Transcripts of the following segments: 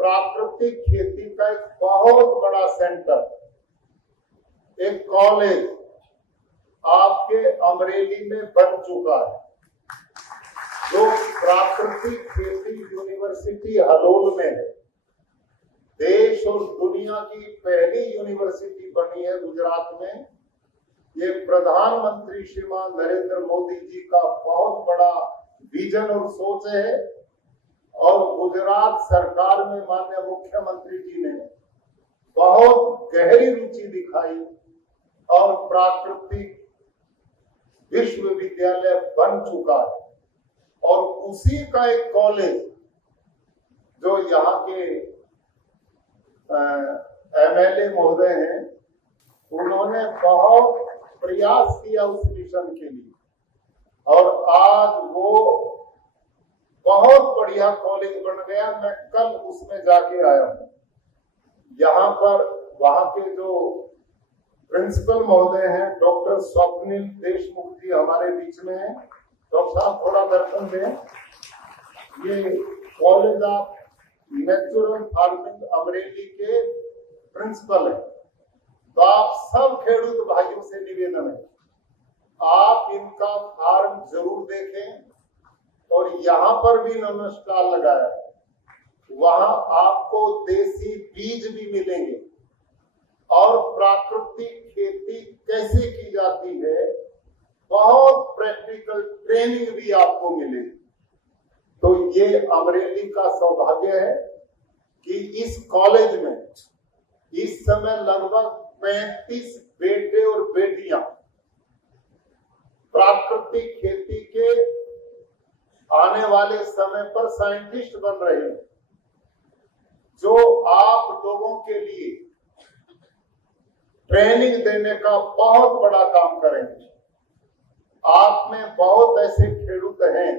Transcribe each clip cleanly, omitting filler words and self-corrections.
प्राकृतिक खेती का एक बहुत बड़ा सेंटर, एक कॉलेज आपके अमरेली में बन चुका है, जो प्राकृतिक खेती यूनिवर्सिटी हलोल में है। देश और दुनिया की पहली यूनिवर्सिटी बनी है गुजरात में। ये प्रधानमंत्री श्रीमान नरेंद्र मोदी जी का बहुत बड़ा विजन और सोच है, और गुजरात सरकार में माननीय मुख्यमंत्री जी ने बहुत गहरी रुचि दिखाई और प्राकृतिक विश्वविद्यालय बन चुका है। और उसी का एक कॉलेज जो यहाँ के एमएलए महोदय हैं, उन्होंने बहुत प्रयास किया उस मिशन के लिए, और आज वो बहुत बढ़िया कॉलेज बन गया। मैं कल उसमें जाके आया हूँ। यहाँ पर वहाँ के जो प्रिंसिपल महोदय हैं डॉक्टर स्वप्निल देशमुख जी हमारे बीच में हैं। डॉक्टर साहब थोड़ा दर्शन दें। ये college of natural farming Amreli के प्रिंसिपल है। तो आप सब खेडूत भाइयों से निवेदन है, आप इनका फार्म जरूर देखें, और यहाँ पर भी इन्होंने स्टॉल लगाया है। वहां आपको देसी बीज भी मिलेंगे और प्राकृतिक खेती कैसे की जाती है, बहुत प्रैक्टिकल ट्रेनिंग भी आपको मिलेगी। तो ये अमरेली का सौभाग्य है कि इस कॉलेज में इस समय लगभग 35 बेटे और बेटियां प्राकृतिक खेती के आने वाले समय पर साइंटिस्ट बन रहे हैं, जो आप लोगों के लिए ट्रेनिंग देने का बहुत बड़ा काम करेंगे। आप में बहुत ऐसे खेडूत हैं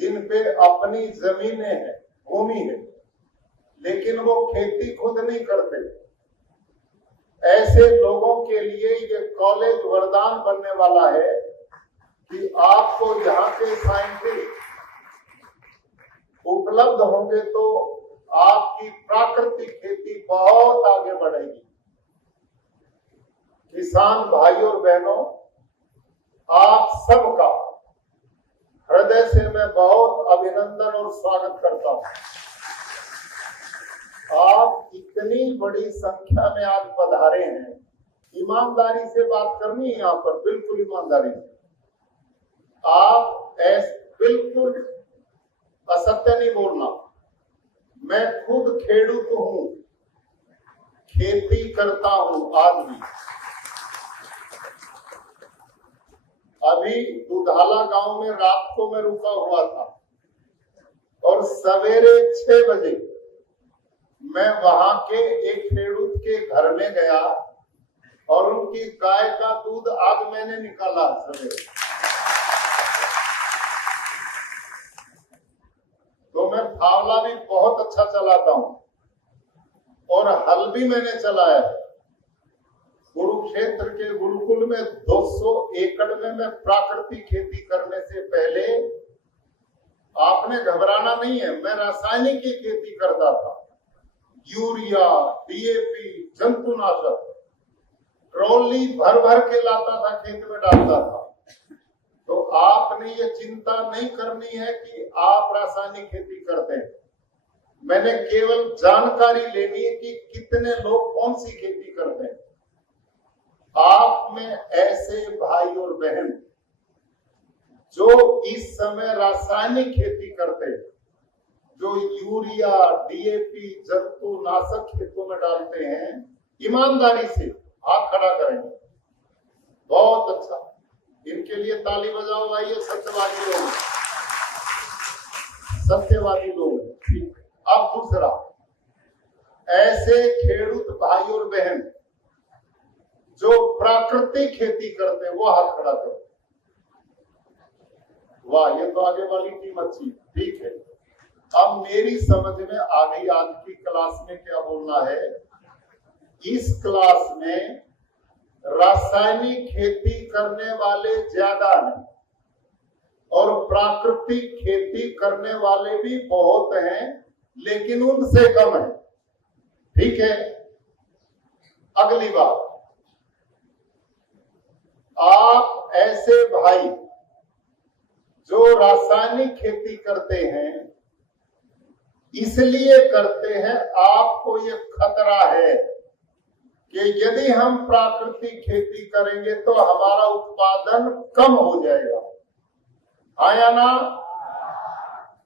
जिन पे अपनी जमीनें हैं, भूमि है, लेकिन वो खेती खुद नहीं करते। ऐसे लोगों के लिए ये कॉलेज वरदान बनने वाला है कि आपको यहाँ के साइंटिस्ट उपलब्ध होंगे तो आपकी प्राकृतिक खेती बहुत आगे बढ़ेगी। किसान भाई और बहनों, आप सबका हृदय से मैं बहुत अभिनंदन और स्वागत करता हूं। आप इतनी बड़ी संख्या में आज पधारे हैं। ईमानदारी से बात करनी है यहाँ पर, बिल्कुल ईमानदारी से। आप बिल्कुल असत्य नहीं बोलना। मैं खुद खेडूत हूँ, खेती करता हूँ आज भी। अभी दुधाला गांव में रात को मैं रुका हुआ था, और सवेरे 6 बजे मैं वहां के एक खेडूत के घर में गया, और उनकी गाय का दूध आज मैंने निकाला सवेरे। तो मैं फावला भी बहुत अच्छा चलाता हूँ, और हल भी मैंने चलाया है। कुरुक्षेत्र के गुरुकुल में 200 एकड़ में मैं प्राकृतिक खेती करने से पहले, आपने घबराना नहीं है, मैं रासायनिक की खेती करता था। यूरिया, डीएपी, जंतुनाशक ट्रॉली भर भर के लाता था, खेत में डालता था। तो आपने ये चिंता नहीं करनी है कि आप रासायनिक खेती करते हैं। मैंने केवल जानकारी लेनी है कि कितने लोग कौन सी खेती करते हैं। आप में ऐसे भाई और बहन जो इस समय रासायनिक खेती करते हैं, जो यूरिया, डीएपी, जंतुनाशक खेतों में डालते हैं, ईमानदारी से हाथ खड़ा करेंगे। बहुत अच्छा, इनके लिए ताली बजाओ भाई। सत्यवादी लोग, सत्यवादी लोग। ठीक। अब दूसरा, ऐसे खेडूत भाई और बहन जो प्राकृतिक खेती करते हैं, वो हाथ खड़ा करो। वाह, ये तो आगे वाली टीम अच्छी। ठीक है, अब मेरी समझ में आ गई आज की क्लास में क्या बोलना है। इस क्लास में रासायनिक खेती करने वाले ज्यादा हैं और प्राकृतिक खेती करने वाले भी बहुत हैं, लेकिन उनसे कम है। ठीक है, अगली बात, आप ऐसे भाई जो रासायनिक खेती करते हैं, इसलिए करते हैं, आपको ये खतरा है कि यदि हम प्राकृतिक खेती करेंगे तो हमारा उत्पादन कम हो जाएगा। आया ना?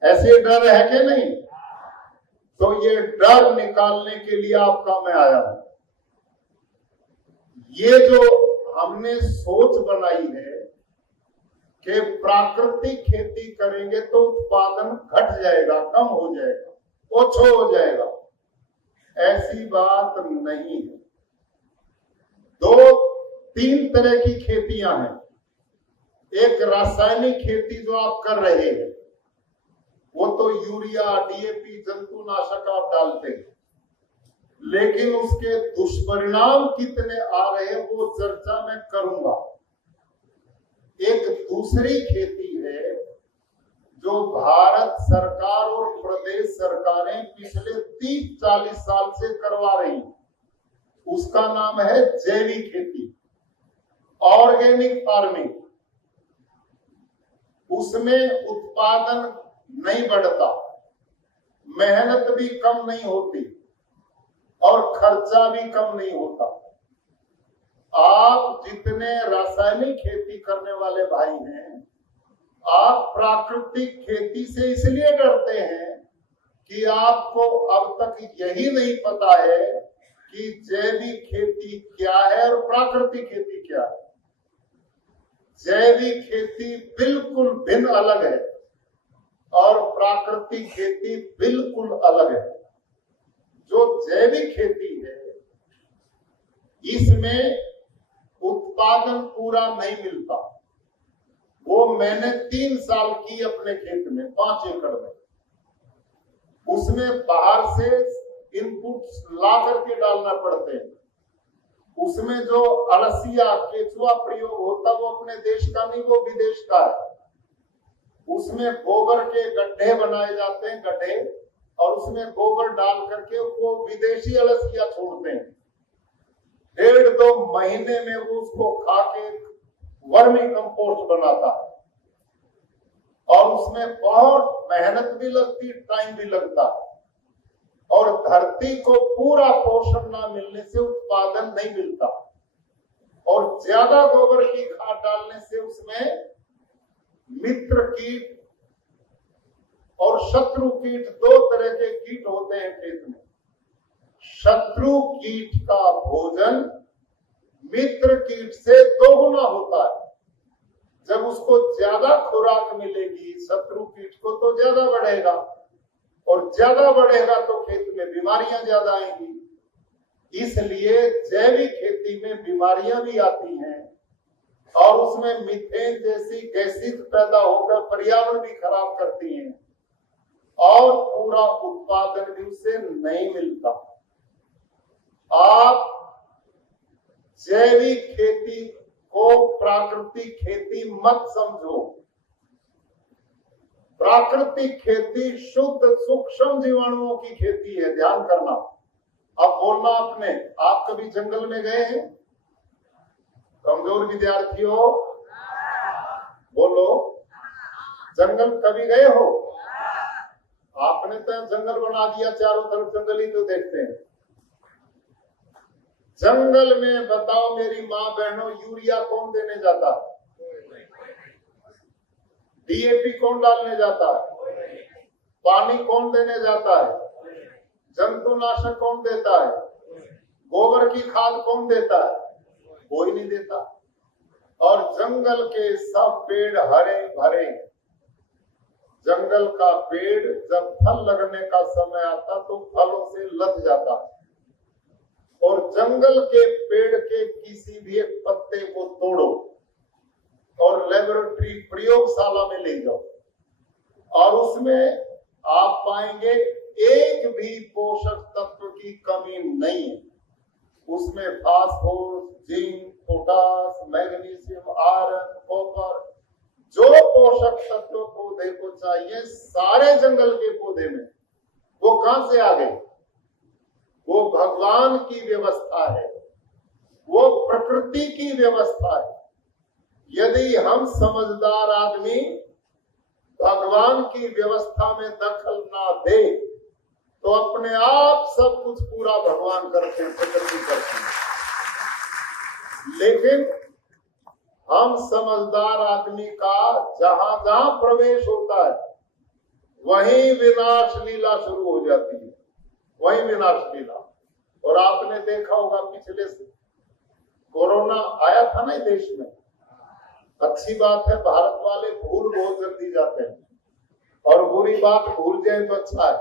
ऐसे डर है कि नहीं? तो ये डर निकालने के लिए आपका मैं आया हूं। ये जो हमने सोच बनाई है कि प्राकृतिक खेती करेंगे तो उत्पादन घट जाएगा, कम हो जाएगा, ओछो हो जाएगा, ऐसी बात नहीं है। 2-3 तरह की खेतियां हैं। एक रासायनिक खेती जो आप कर रहे हैं, वो तो यूरिया, डीएपी, जंतुनाशक आप डालते हैं, लेकिन उसके दुष्परिणाम कितने आ रहे हैं वो चर्चा मैं करूंगा। एक दूसरी खेती है जो भारत सरकार और प्रदेश सरकारें पिछले 30-40 साल से करवा रही हैं, उसका नाम है जैविक खेती, ऑर्गेनिक फार्मिंग। उसमें उत्पादन नहीं बढ़ता, मेहनत भी कम नहीं होती और खर्चा भी कम नहीं होता। आप जितने रासायनिक खेती करने वाले भाई हैं, आप प्राकृतिक खेती से इसलिए डरते हैं कि आपको अब तक यही नहीं पता है कि जैविक खेती क्या है और प्राकृतिक खेती क्या है। जैविक खेती बिल्कुल भिन्न अलग है और प्राकृतिक खेती बिल्कुल अलग है। जो जैविक खेती है, इसमें उत्पादन पूरा नहीं मिलता। वो मैंने 3 साल की अपने खेत में 5 एकड़ में, उसमें बाहर से इनपुट्स ला करके डालना पड़ते हैं। उसमें जो अड़सिया, केचुआ प्रयोग होता वो अपने देश का नहीं, वो विदेश का है। उसमें गोबर के गड्ढे बनाए जाते हैं, गड्ढे, और उसमें गोबर डाल करके वो विदेशी अड़सिया छोड़ते हैं। 1.5-2 महीने में वो उसको खा के वर्मी कंपोस्ट बनाता है और उसमें बहुत मेहनत भी लगती, टाइम भी लगता है और धरती को पूरा पोषण ना मिलने से उत्पादन नहीं मिलता। और ज्यादा गोबर की खाद डालने से उसमें मित्र कीट और शत्रु कीट, 2 तरह के कीट होते हैं खेत में। शत्रु कीट का भोजन मित्र कीट से 2 गुना होता है। जब उसको ज्यादा खुराक मिलेगी शत्रु कीट को तो ज्यादा बढ़ेगा, और ज्यादा बढ़ेगा तो खेत में बीमारियां ज्यादा आएंगी। इसलिए जैविक खेती में बीमारियां भी आती हैं और उसमें मीथेन जैसी गैसें पैदा होकर पर्यावरण भी खराब करती हैं और पूरा उत्पादन भी उससे नहीं मिलता। आप जैविक खेती को प्राकृतिक खेती मत समझो। प्राकृतिक खेती शुद्ध सूक्ष्म जीवाणुओं की खेती है, ध्यान करना। अब बोलना आपने, आप कभी जंगल में गए हैं? कमजोर विद्यार्थियों बोलो, जंगल कभी गए हो? आपने तो जंगल बना दिया, चारों तरफ जंगल ही तो देखते हैं। जंगल में बताओ मेरी माँ बहनों, यूरिया कौन देने जाता है? डीएपी कौन डालने जाता है? पानी कौन देने जाता है? जंतुनाशक कौन देता है? गोबर की खाद कौन देता है? कोई नहीं देता। और जंगल के सब पेड़ हरे भरे। जंगल का पेड़ जब फल लगने का समय आता तो फलों से लद जाता है, और जंगल के पेड़ के किसी भी एक पत्ते को तोड़ो और लेबोरेटरी प्रयोगशाला में ले जाओ और उसमें आप पाएंगे एक भी पोषक तत्व की कमी नहीं है। उसमें phosphorus, zinc, potash, magnesium, iron, copper, जो पोषक तत्व पौधे को चाहिए सारे जंगल के पौधे में वो कहां से आ गई? वो भगवान की व्यवस्था है, वो प्रकृति की व्यवस्था है। यदि हम समझदार आदमी भगवान की व्यवस्था में दखल ना दे तो अपने आप सब कुछ पूरा भगवान करते हैं, प्रकृति करती है। लेकिन हम समझदार आदमी का जहां जहां प्रवेश होता है वहीं विनाश लीला शुरू हो जाती है, वहीं विनाश लीला। और आपने देखा होगा पिछले कोरोना आया था ना देश में, अच्छी बात है, भारत वाले भूल बहुत जल्दी जाते हैं और बुरी बात भूल जाए तो अच्छा है।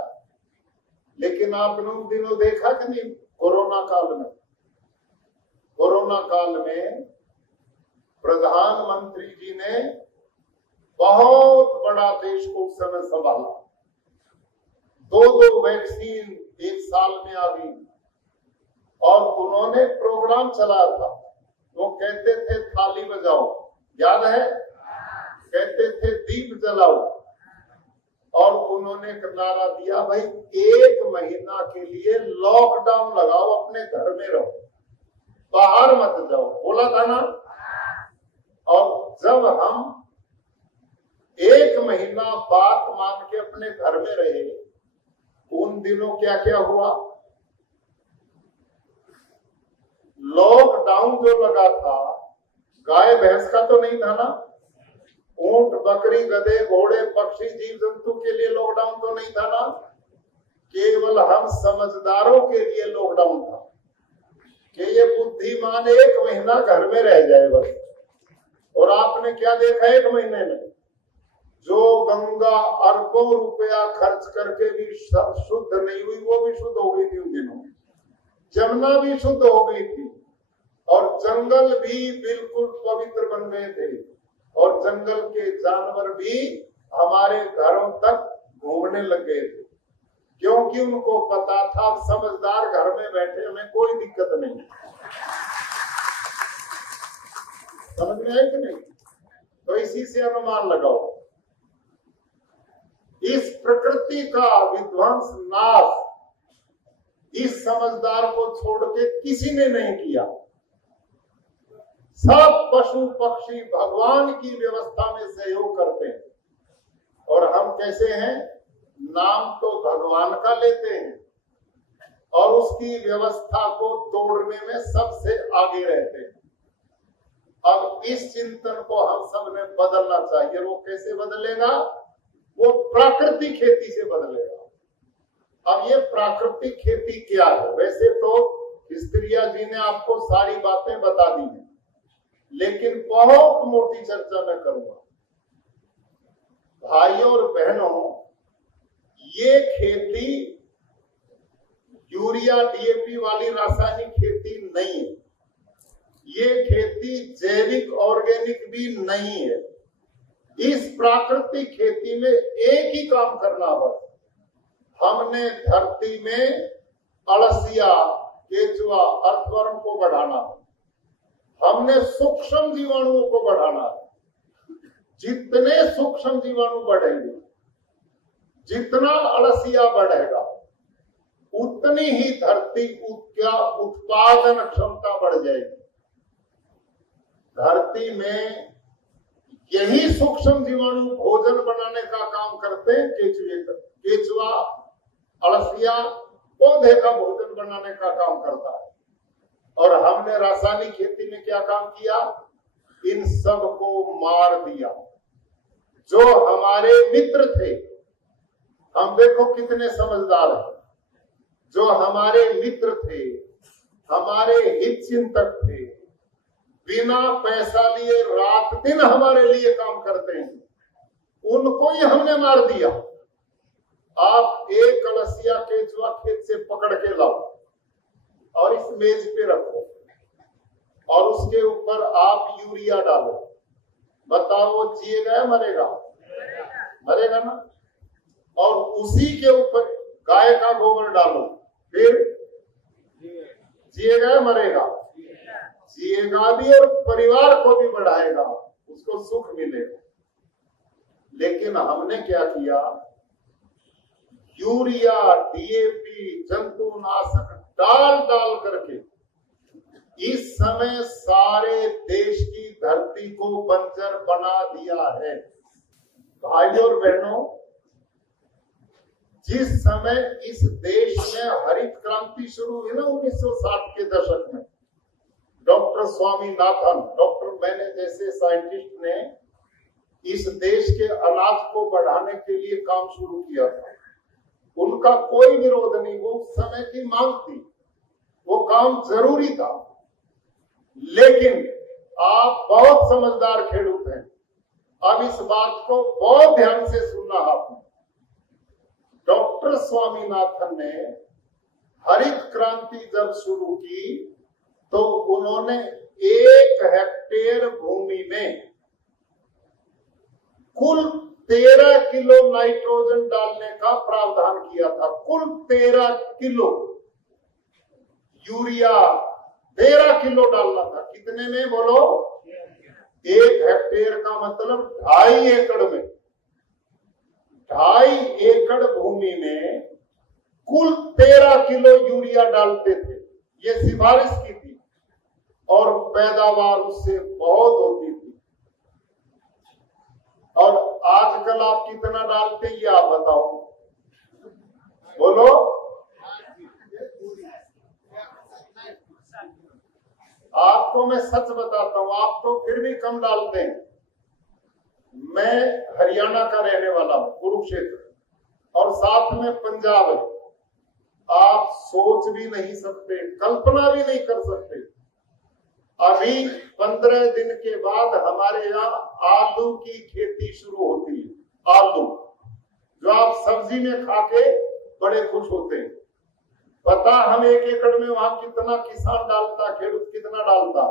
लेकिन आपने उन दिनों देखा कि नहीं, कोरोना काल में प्रधानमंत्री जी ने बहुत बड़ा देश को उस समय संभाला। 2 वैक्सीन 1 साल में आ गई और उन्होंने प्रोग्राम चलाया था। वो कहते थे थाली बजाओ, याद है? कहते थे दीप जलाओ, और उन्होंने एक नारा दिया, भाई 1 महीना के लिए लॉकडाउन लगाओ, अपने घर में रहो, बाहर मत जाओ, बोला था ना। और जब हम 1 महीना बात मान के अपने घर में रहे, उन दिनों क्या क्या हुआ? लॉकडाउन जो लगा था, गाय भैंस का तो नहीं था ना, ऊंट बकरी गधे घोड़े पक्षी जीव जंतु के लिए लॉकडाउन तो नहीं था ना, केवल हम समझदारों के लिए लॉकडाउन था कि ये बुद्धिमान 1 महीना घर में रह जाए बस। और आपने क्या देखा 1 महीने में? जो गंगा अरबों रुपया खर्च करके भी शुद्ध नहीं हुई, वो भी शुद्ध हो गई थी उन दिनों। जमुना भी शुद्ध हो गई थी और जंगल भी बिल्कुल पवित्र बन गए थे और जंगल के जानवर भी हमारे घरों तक घूमने लग गए थे, क्योंकि उनको पता था समझदार घर में बैठे हमें कोई दिक्कत नहीं। समझ में आए कि नहीं? तो इसी से अनुमान लगाओ, इस प्रकृति का विध्वंस नाश इस समझदार को छोड़ के किसी ने नहीं किया। सब पशु पक्षी भगवान की व्यवस्था में सहयोग करते हैं और हम कैसे हैं? नाम तो भगवान का लेते हैं और उसकी व्यवस्था को तोड़ने में सबसे आगे रहते हैं। अब इस चिंतन को हम सब ने बदलना चाहिए। वो कैसे बदलेगा? वो प्राकृतिक खेती से बदलेगा। अब ये प्राकृतिक खेती क्या है? वैसे तो स्त्रिया जी ने आपको सारी बातें बता दी हैं, लेकिन बहुत मोटी चर्चा मैं करूंगा। भाइयों और बहनों, ये खेती यूरिया डीएपी वाली रासायनिक खेती नहीं है, ये खेती जैविक ऑर्गेनिक भी नहीं है। इस प्राकृतिक खेती में एक ही काम करना बस, हमने धरती में अळसिया केचुआ अर्थवर्म को बढ़ाना, हमने सूक्ष्म जीवाणुओं को बढ़ाना। जितने सूक्ष्म जीवाणु बढ़ेंगे, जितना अळसिया बढ़ेगा, उतनी ही धरती का उत्पादन क्षमता बढ़ जाएगी। धरती में यही सूक्ष्म जीवाणु भोजन बनाने का काम करते हैं। केचुआ अळसिया पौधे का भोजन बनाने का काम करता है और हमने रासायनिक खेती में क्या काम किया? इन सब को मार दिया। जो हमारे मित्र थे, हम देखो कितने समझदार हैं, जो हमारे मित्र थे, हमारे हित चिंतक थे, बिना पैसा लिए रात दिन हमारे लिए काम करते हैं, उनको ही हमने मार दिया। आप एक अळसिया केचुआ खेत से पकड़ के लाओ और इस मेज पे रखो और उसके ऊपर आप यूरिया डालो, बताओ वो जिएगा या मरेगा? मरेगा ना। और उसी के ऊपर गाय का गोबर डालो, फिर जिएगा या मरेगा? जिएगा भी और परिवार को भी बढ़ाएगा, उसको सुख मिलेगा। लेकिन हमने क्या किया? यूरिया, डीएपी, जंतुनाशक डाल डाल करके इस समय सारे देश की धरती को बंजर बना दिया है। भाइयों और बहनों, जिस समय इस देश में हरित क्रांति शुरू हुई ना 1960 के दशक में, डॉक्टर स्वामीनाथन, डॉक्टर मैने जैसे साइंटिस्ट ने इस देश के अनाज को बढ़ाने के लिए काम शुरू किया था। उनका कोई विरोध नहीं, वो उस समय की मांग थी, वो काम जरूरी था। लेकिन आप बहुत समझदार खेडूत हैं, अब इस बात को बहुत ध्यान से सुनना आपने। डॉक्टर स्वामीनाथन ने हरित क्रांति जब शुरू की तो उन्होंने 1 हेक्टेयर भूमि में कुल 13 किलो नाइट्रोजन डालने का प्रावधान किया था। कुल 13 किलो यूरिया 13 किलो डालना था। कितने में बोलो? 1 हेक्टेयर का मतलब 2.5 एकड़ में, 2.5 एकड़ भूमि में कुल 13 किलो यूरिया डालते थे। ये सिफारिश की थी और पैदावार उससे बहुत होती थी। और आजकल आप कितना डालते हैं ये आप बताओ, बोलो। आपको मैं सच बताता हूं, आप तो फिर भी कम डालते हैं। मैं हरियाणा का रहने वाला हूं, कुरुक्षेत्र, और साथ में पंजाब है। आप सोच भी नहीं सकते, कल्पना भी नहीं कर सकते। अभी 15 दिन के बाद हमारे यहाँ आलू की खेती शुरू होती है। आलू जो आप सब्जी में खा के बड़े खुश होते हैं। पता हम 1 एकड़ में वहां कितना किसान डालता, खेडूत कितना डालता?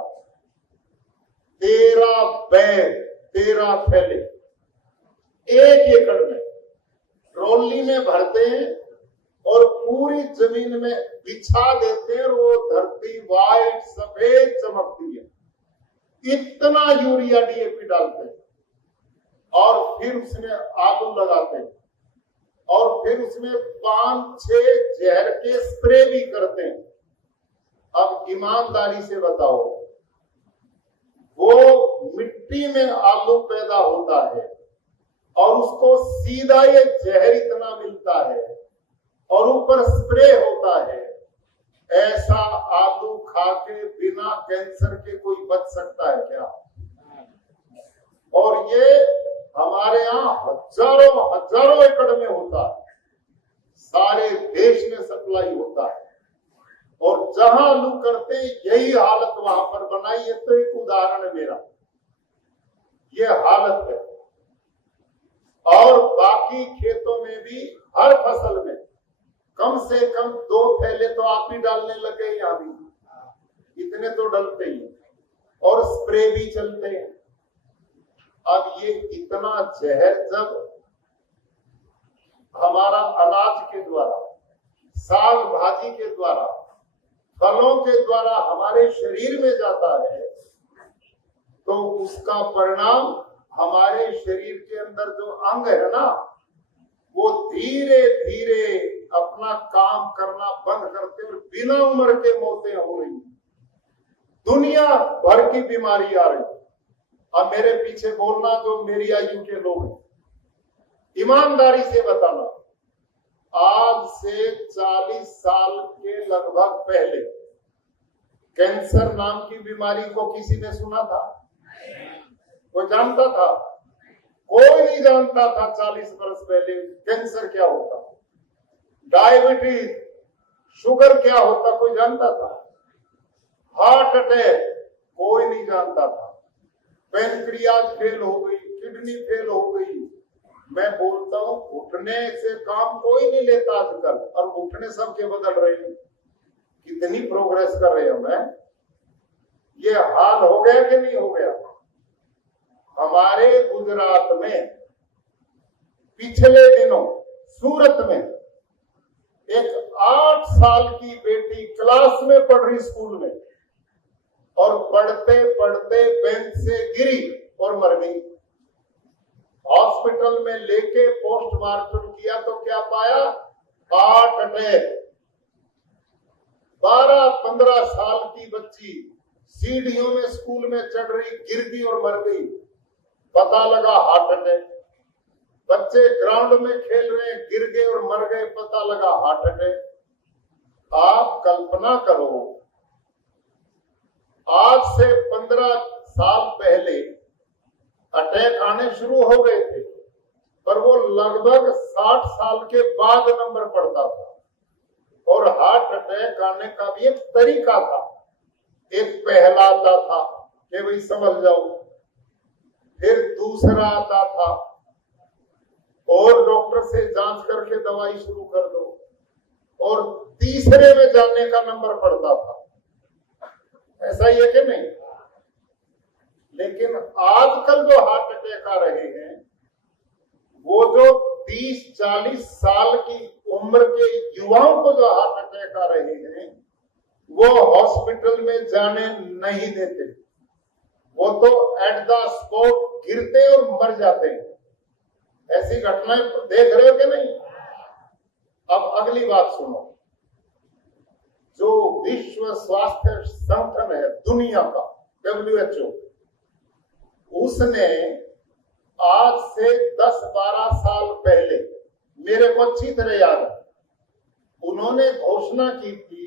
13 बैग, 13 थैले 1 एकड़ में ट्रॉली में भरते हैं और पूरी जमीन में बिछा देते हैं। वो धरती वाइट सफेद चमकती है। इतना यूरिया डीएपी डालते हैं और फिर उसमें आलू लगाते हैं और फिर उसमें 5-6 जहर के स्प्रे भी करते हैं। अब ईमानदारी से बताओ, वो मिट्टी में आलू पैदा होता है और उसको सीधा ये जहर इतना मिलता है और ऊपर स्प्रे होता है। ऐसा आलू खा के बिना कैंसर के कोई बच सकता है क्या? और ये हमारे यहाँ हजारों एकड़ में होता है, सारे देश में सप्लाई होता है। और जहां आलू करते यही हालत वहां पर बनाई है। तो एक उदाहरण है मेरा, ये हालत है। और बाकी खेतों में भी हर फसल में कम से कम 2 थैले तो आप ही डालने लगे। यहाँ भी इतने तो डलते ही और स्प्रे भी चलते हैं। अब ये इतना जहर जब हमारा अनाज के द्वारा, साग भाजी के द्वारा, फलों के द्वारा हमारे शरीर में जाता है तो उसका परिणाम हमारे शरीर के अंदर जो अंग है ना, वो धीरे धीरे अपना काम करना बंद करते हुए बिना उम्र के मौतें हो रही। दुनिया भर की बीमारी आ रही। अब मेरे पीछे बोलना जो मेरी आयु के लोग हैं, ईमानदारी से बताना, आज से 40 साल के लगभग पहले कैंसर नाम की बीमारी को किसी ने सुना था? कोई जानता था? कोई नहीं जानता था 40 वर्ष पहले कैंसर क्या होता, डायबिटीज, शुगर क्या होता, कोई जानता था? हार्ट अटैक कोई नहीं जानता था। पेनक्रियाज फेल हो गई, किडनी फेल हो गई। मैं बोलता हूं उठने से काम कोई नहीं लेता आजकल, और उठने सबके बदल रहे हैं। कितनी प्रोग्रेस कर रहे हैं मैं। ये हाल हो गया कि नहीं हो गया? हमारे गुजरात में पिछले दिनों सूरत में एक 8 साल की बेटी क्लास में पढ़ रही, स्कूल में, और पढ़ते पढ़ते बेंच से गिरी और मर गई। हॉस्पिटल में लेके पोस्टमार्टम किया तो क्या पाया? Heart attack. 12-15 साल की बच्ची सीढ़ियों में स्कूल में चढ़ रही, गिर गई और मर गई, पता लगा हार्ट अटैक। बच्चे ग्राउंड में खेल रहे हैं, गिर गए और मर गए, पता लगा हार्ट अटैक। आप कल्पना करो, आज से 15 साल पहले अटैक आने शुरू हो गए थे, पर वो लगभग 60 साल के बाद नंबर पड़ता था। और हार्ट अटैक आने का भी एक तरीका था, एक पहला आता था कि भाई समझ जाओ, फिर दूसरा आता था और डॉक्टर से जांच करके दवाई शुरू कर दो, और तीसरे में जाने का नंबर पड़ता था। ऐसा ही है कि नहीं? लेकिन आजकल जो हार्ट अटैक आ रहे हैं, वो जो 30-40 साल की उम्र के युवाओं को जो हार्ट अटैक आ रहे हैं, वो हॉस्पिटल में जाने नहीं देते, वो तो एट द स्पॉट गिरते और मर जाते हैं। ऐसी घटनाएं देख रहे हो कि नहीं? अब अगली बात सुनो। जो विश्व स्वास्थ्य संगठन है दुनिया का, WHO, उसने आज से 10-12 साल पहले, मेरे को अच्छी तरह याद है, उन्होंने घोषणा की थी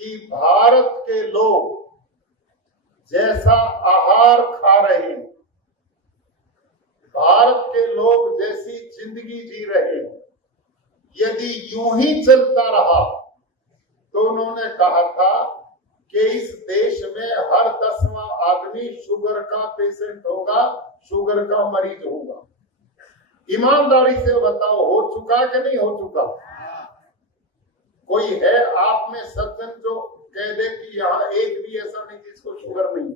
कि भारत के लोग जैसा आहार खा रहे हैं, भारत के लोग जैसी जिंदगी जी रहे हैं, यदि यूं ही चलता रहा तो उन्होंने कहा था कि इस देश में हर 10वां आदमी शुगर का पेशेंट होगा, शुगर का मरीज होगा। ईमानदारी से बताओ, हो चुका कि नहीं हो चुका? कोई है आप में सज्जन जो कह दे कि यहाँ एक भी ऐसा नहीं जिसको शुगर नहीं?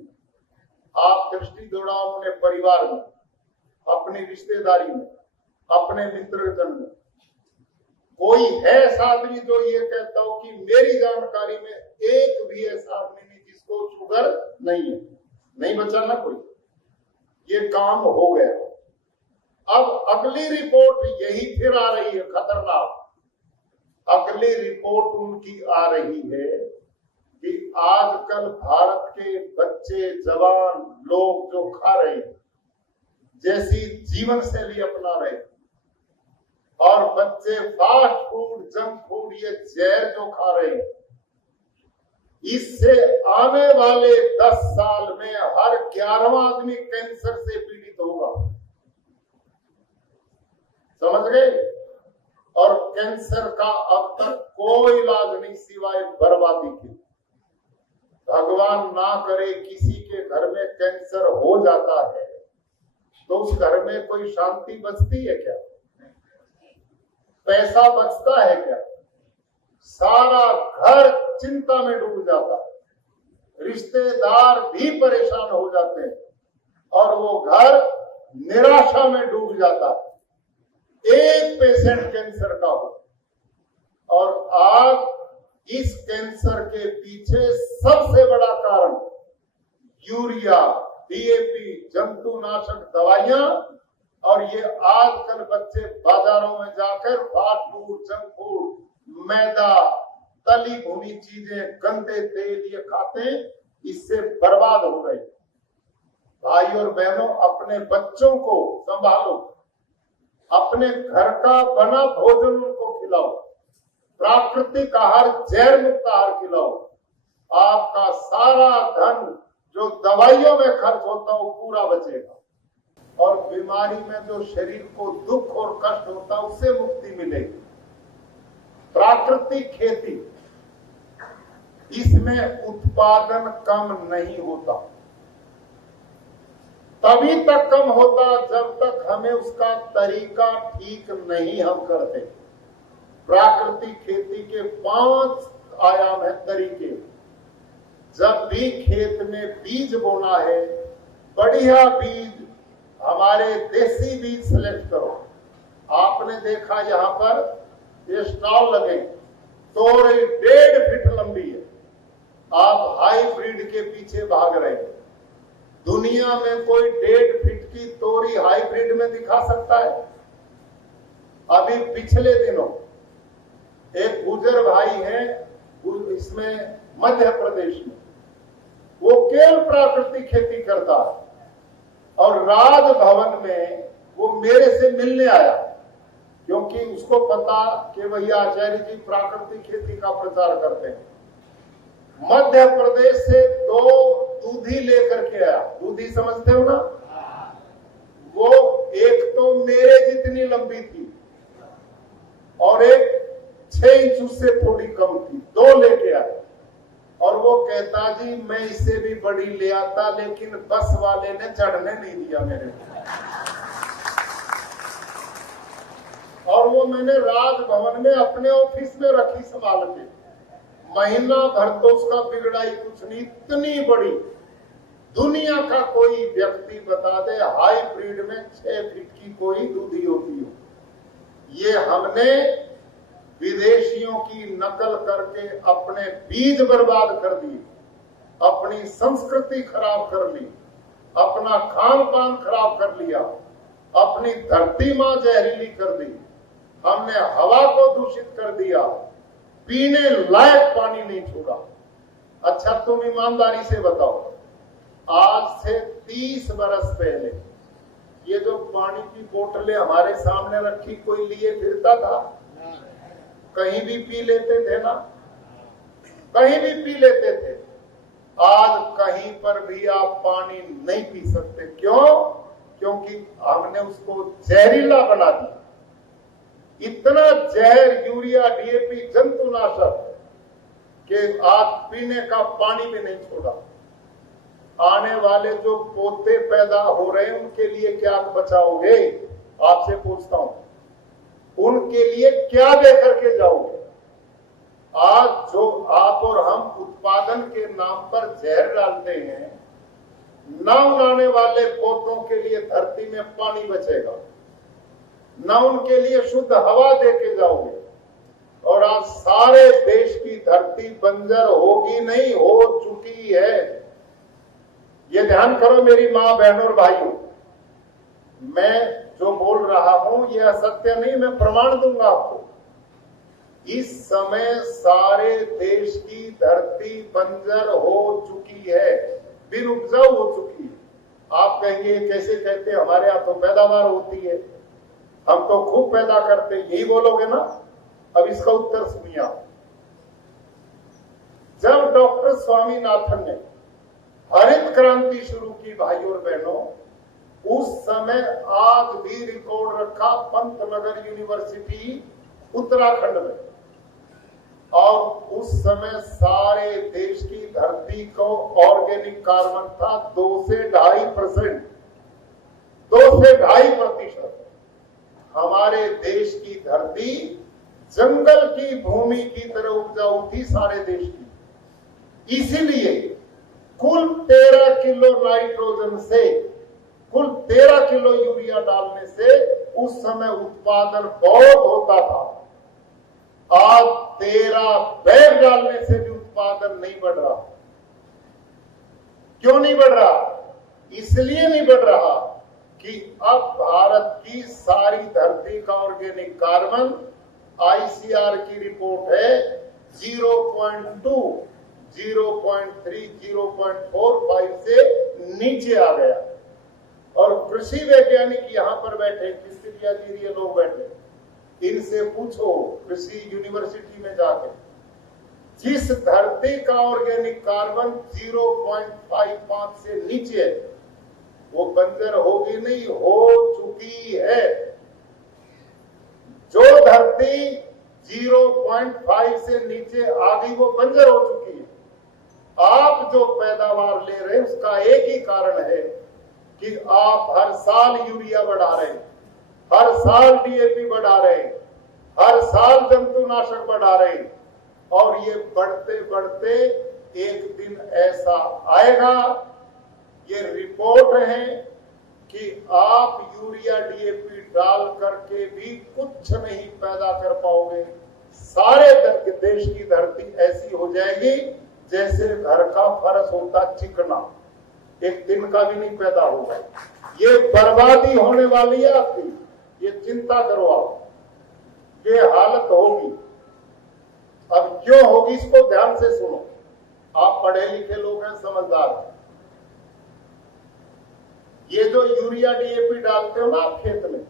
आप दृष्टि दौड़ाओ अपने परिवार में, अपनी रिश्तेदारी में, अपने मित्रजन में। कोई है ऐसा आदमी जो ये कहता हो कि मेरी जानकारी में एक भी ऐसा आदमी नहीं जिसको शुगर नहीं है? नहीं बचा ना कोई। ये काम हो गया। अब अगली रिपोर्ट यही फिर आ रही है, खतरनाक। अगली रिपोर्ट उनकी आ रही है कि आजकल भारत के बच्चे, जवान लोग जो खा रहे हैं, जैसी जीवन शैली अपना रहे, और बच्चे फास्ट फूड, जंक फूड, ये जहर जो खा रहे हैं, इससे आने वाले 10 साल में हर 11वां आदमी कैंसर से पीड़ित होगा। समझ गए? और कैंसर का अब तक कोई इलाज नहीं सिवाय बर्बादी के। भगवान ना करे किसी के घर में कैंसर हो जाता है तो उस घर में कोई शांति बचती है क्या? पैसा बचता है क्या? सारा घर चिंता में डूब जाता है, रिश्तेदार भी परेशान हो जाते हैं और वो घर निराशा में डूब जाता है। एक पेशेंट कैंसर का हो, और आज इस कैंसर के पीछे सबसे बड़ा कारण यूरिया, DAP, जंतुनाशक दवाइयां, और ये आजकल बच्चे बाजारों में जाकर फास्ट फूड, जंक फूड, मैदा, तली भुनी चीजें, गंदे तेल ये खाते, इससे बर्बाद हो गए। भाई और बहनों, अपने बच्चों को संभालो, अपने घर का बना भोजन उनको खिलाओ, प्राकृतिक आहार, जहर मुक्त आहार खिलाओ। आपका सारा धन जो दवाइयों में खर्च होता है वो पूरा बचेगा, और बीमारी में जो शरीर को दुख और कष्ट होता है उससे मुक्ति मिलेगी। प्राकृतिक खेती, इसमें उत्पादन कम नहीं होता, तभी तक कम होता जब तक हमें उसका तरीका ठीक नहीं हम करते। प्राकृतिक खेती के 5 आयाम है तरीके। जब भी खेत में बीज बोना है, बढ़िया बीज, हमारे देसी बीज सिलेक्ट करो। आपने देखा यहाँ पर ये स्टॉल लगे, तोरी 1.5 फीट लंबी है, आप हाईब्रिड के पीछे भाग रहे हैं। दुनिया में कोई 1.5 फीट की तोरी हाइब्रिड में दिखा सकता है? अभी पिछले दिनों एक गुर्जर भाई है इसमें मध्य प्रदेश में, वो केवल प्राकृतिक खेती करता है और राजभवन में वो मेरे से मिलने आया, क्योंकि उसको पता कि भैया आचार्य जी प्राकृतिक खेती का प्रचार करते हैं। मध्य प्रदेश से 2 दूधी लेकर के आया। दूधी समझते हो ना? वो एक तो मेरे जितनी लंबी थी और एक 6 इंच उससे थोड़ी कम थी, 2 लेके आया। और वो कहता जी मैं इससे भी बड़ी ले आता, लेकिन बस वाले ने चढ़ने नहीं दिया मेरे को। और वो मैंने राजभवन में अपने ऑफिस में रखी संभाल के, महीना भर तो उसका बिगड़ाई कुछ नहीं। इतनी बड़ी, दुनिया का कोई व्यक्ति बता दे हाईब्रिड में 6 फीट की कोई दूधी होती हो। ये हमने विदेशियों की नकल करके अपने बीज बर्बाद कर दिए, अपनी संस्कृति खराब कर ली, अपना खान पान खराब कर लिया, अपनी धरती मां जहरीली कर दी, हमने हवा को दूषित कर दिया, पीने लायक पानी नहीं छोड़ा। अच्छा तुम ईमानदारी से बताओ, आज से 30 बरस पहले ये जो पानी की बोतलें हमारे सामने रखी कोई लिए फिरता था? कहीं भी पी लेते थे ना, कहीं भी पी लेते थे। आज कहीं पर भी आप पानी नहीं पी सकते। क्यों? क्योंकि हमने उसको जहरीला बना दिया। इतना जहर, यूरिया, डीएपी, जंतुनाशक कि आज पीने का पानी भी नहीं छोड़ा। आने वाले जो पोते पैदा हो रहे हैं उनके लिए क्या बचाओगे? आपसे पूछता हूं, उनके लिए क्या देकर के जाओगे? आज जो आप और हम उत्पादन के नाम पर जहर डालते हैं, न आने वाले पोतों के लिए धरती में पानी बचेगा, न उनके लिए शुद्ध हवा देके जाओगे। और आज सारे देश की धरती बंजर होगी नहीं, हो चुकी है। ये ध्यान करो मेरी मां, बहनों और भाइयों, मैं जो बोल रहा हूं ये असत्य नहीं, मैं प्रमाण दूंगा आपको। इस समय सारे देश की धरती बंजर हो चुकी है, बिन उपजाऊ हो चुकी है। आप कहेंगे कैसे कहते हैं, हमारे यहाँ तो पैदावार होती है, हम तो खूब पैदा करते हैं, यही बोलोगे ना? अब इसका उत्तर सुनिए आप। जब डॉक्टर स्वामीनाथन ने हरित क्रांति शुरू की भाइयों और बहनों, उस समय आज भी रिकॉर्ड रखा पंतनगर यूनिवर्सिटी उत्तराखंड में, और उस समय सारे देश की धरती को ऑर्गेनिक कार्बन था 2 से 2.5%, 2 से 2.5%। हमारे देश की धरती जंगल की भूमि की तरह उपजाऊ थी सारे देश की। इसीलिए कुल 13 किलो नाइट्रोजन से, कुल 13 किलो यूरिया डालने से उस समय उत्पादन बहुत होता था। आज 13 बैग डालने से भी उत्पादन नहीं बढ़ रहा। क्यों नहीं बढ़ रहा? इसलिए नहीं बढ़ रहा कि अब भारत की सारी धरती का ऑर्गेनिक कार्बन, आईसीआर की रिपोर्ट है 0.2, 0.3, 0.45 से नीचे आ गया। और कृषि वैज्ञानिक यहाँ पर बैठे, किस्तिया जी ये लोग बैठे, इनसे पूछो कृषि यूनिवर्सिटी में जाकर, जिस धरती का ऑर्गेनिक कार्बन 0.55 से नीचे है वो बंजर होगी नहीं, हो चुकी है। जो धरती 0.5 से नीचे आ गई वो बंजर हो चुकी है। आप जो पैदावार ले रहे हैं उसका एक ही कारण है कि आप हर साल यूरिया बढ़ा रहे हैं, हर साल डीएपी बढ़ा रहे हैं, हर साल जंतुनाशक बढ़ा रहे हैं, और ये बढ़ते बढ़ते एक दिन ऐसा आएगा, ये रिपोर्ट है कि आप यूरिया डीएपी डाल करके भी कुछ नहीं पैदा कर पाओगे। सारे देश की धरती ऐसी हो जाएगी जैसे घर का फर्श होता चिकना, एक दिन का भी नहीं पैदा होगा। ये बर्बादी होने वाली है आपकी, ये चिंता करो आप, ये हालत होगी। क्यों होगी इसको ध्यान से सुनो। आप पढ़े लिखे लोग हैं, समझदार हैं। ये जो यूरिया डीएपी डालते हो ना आप खेत में,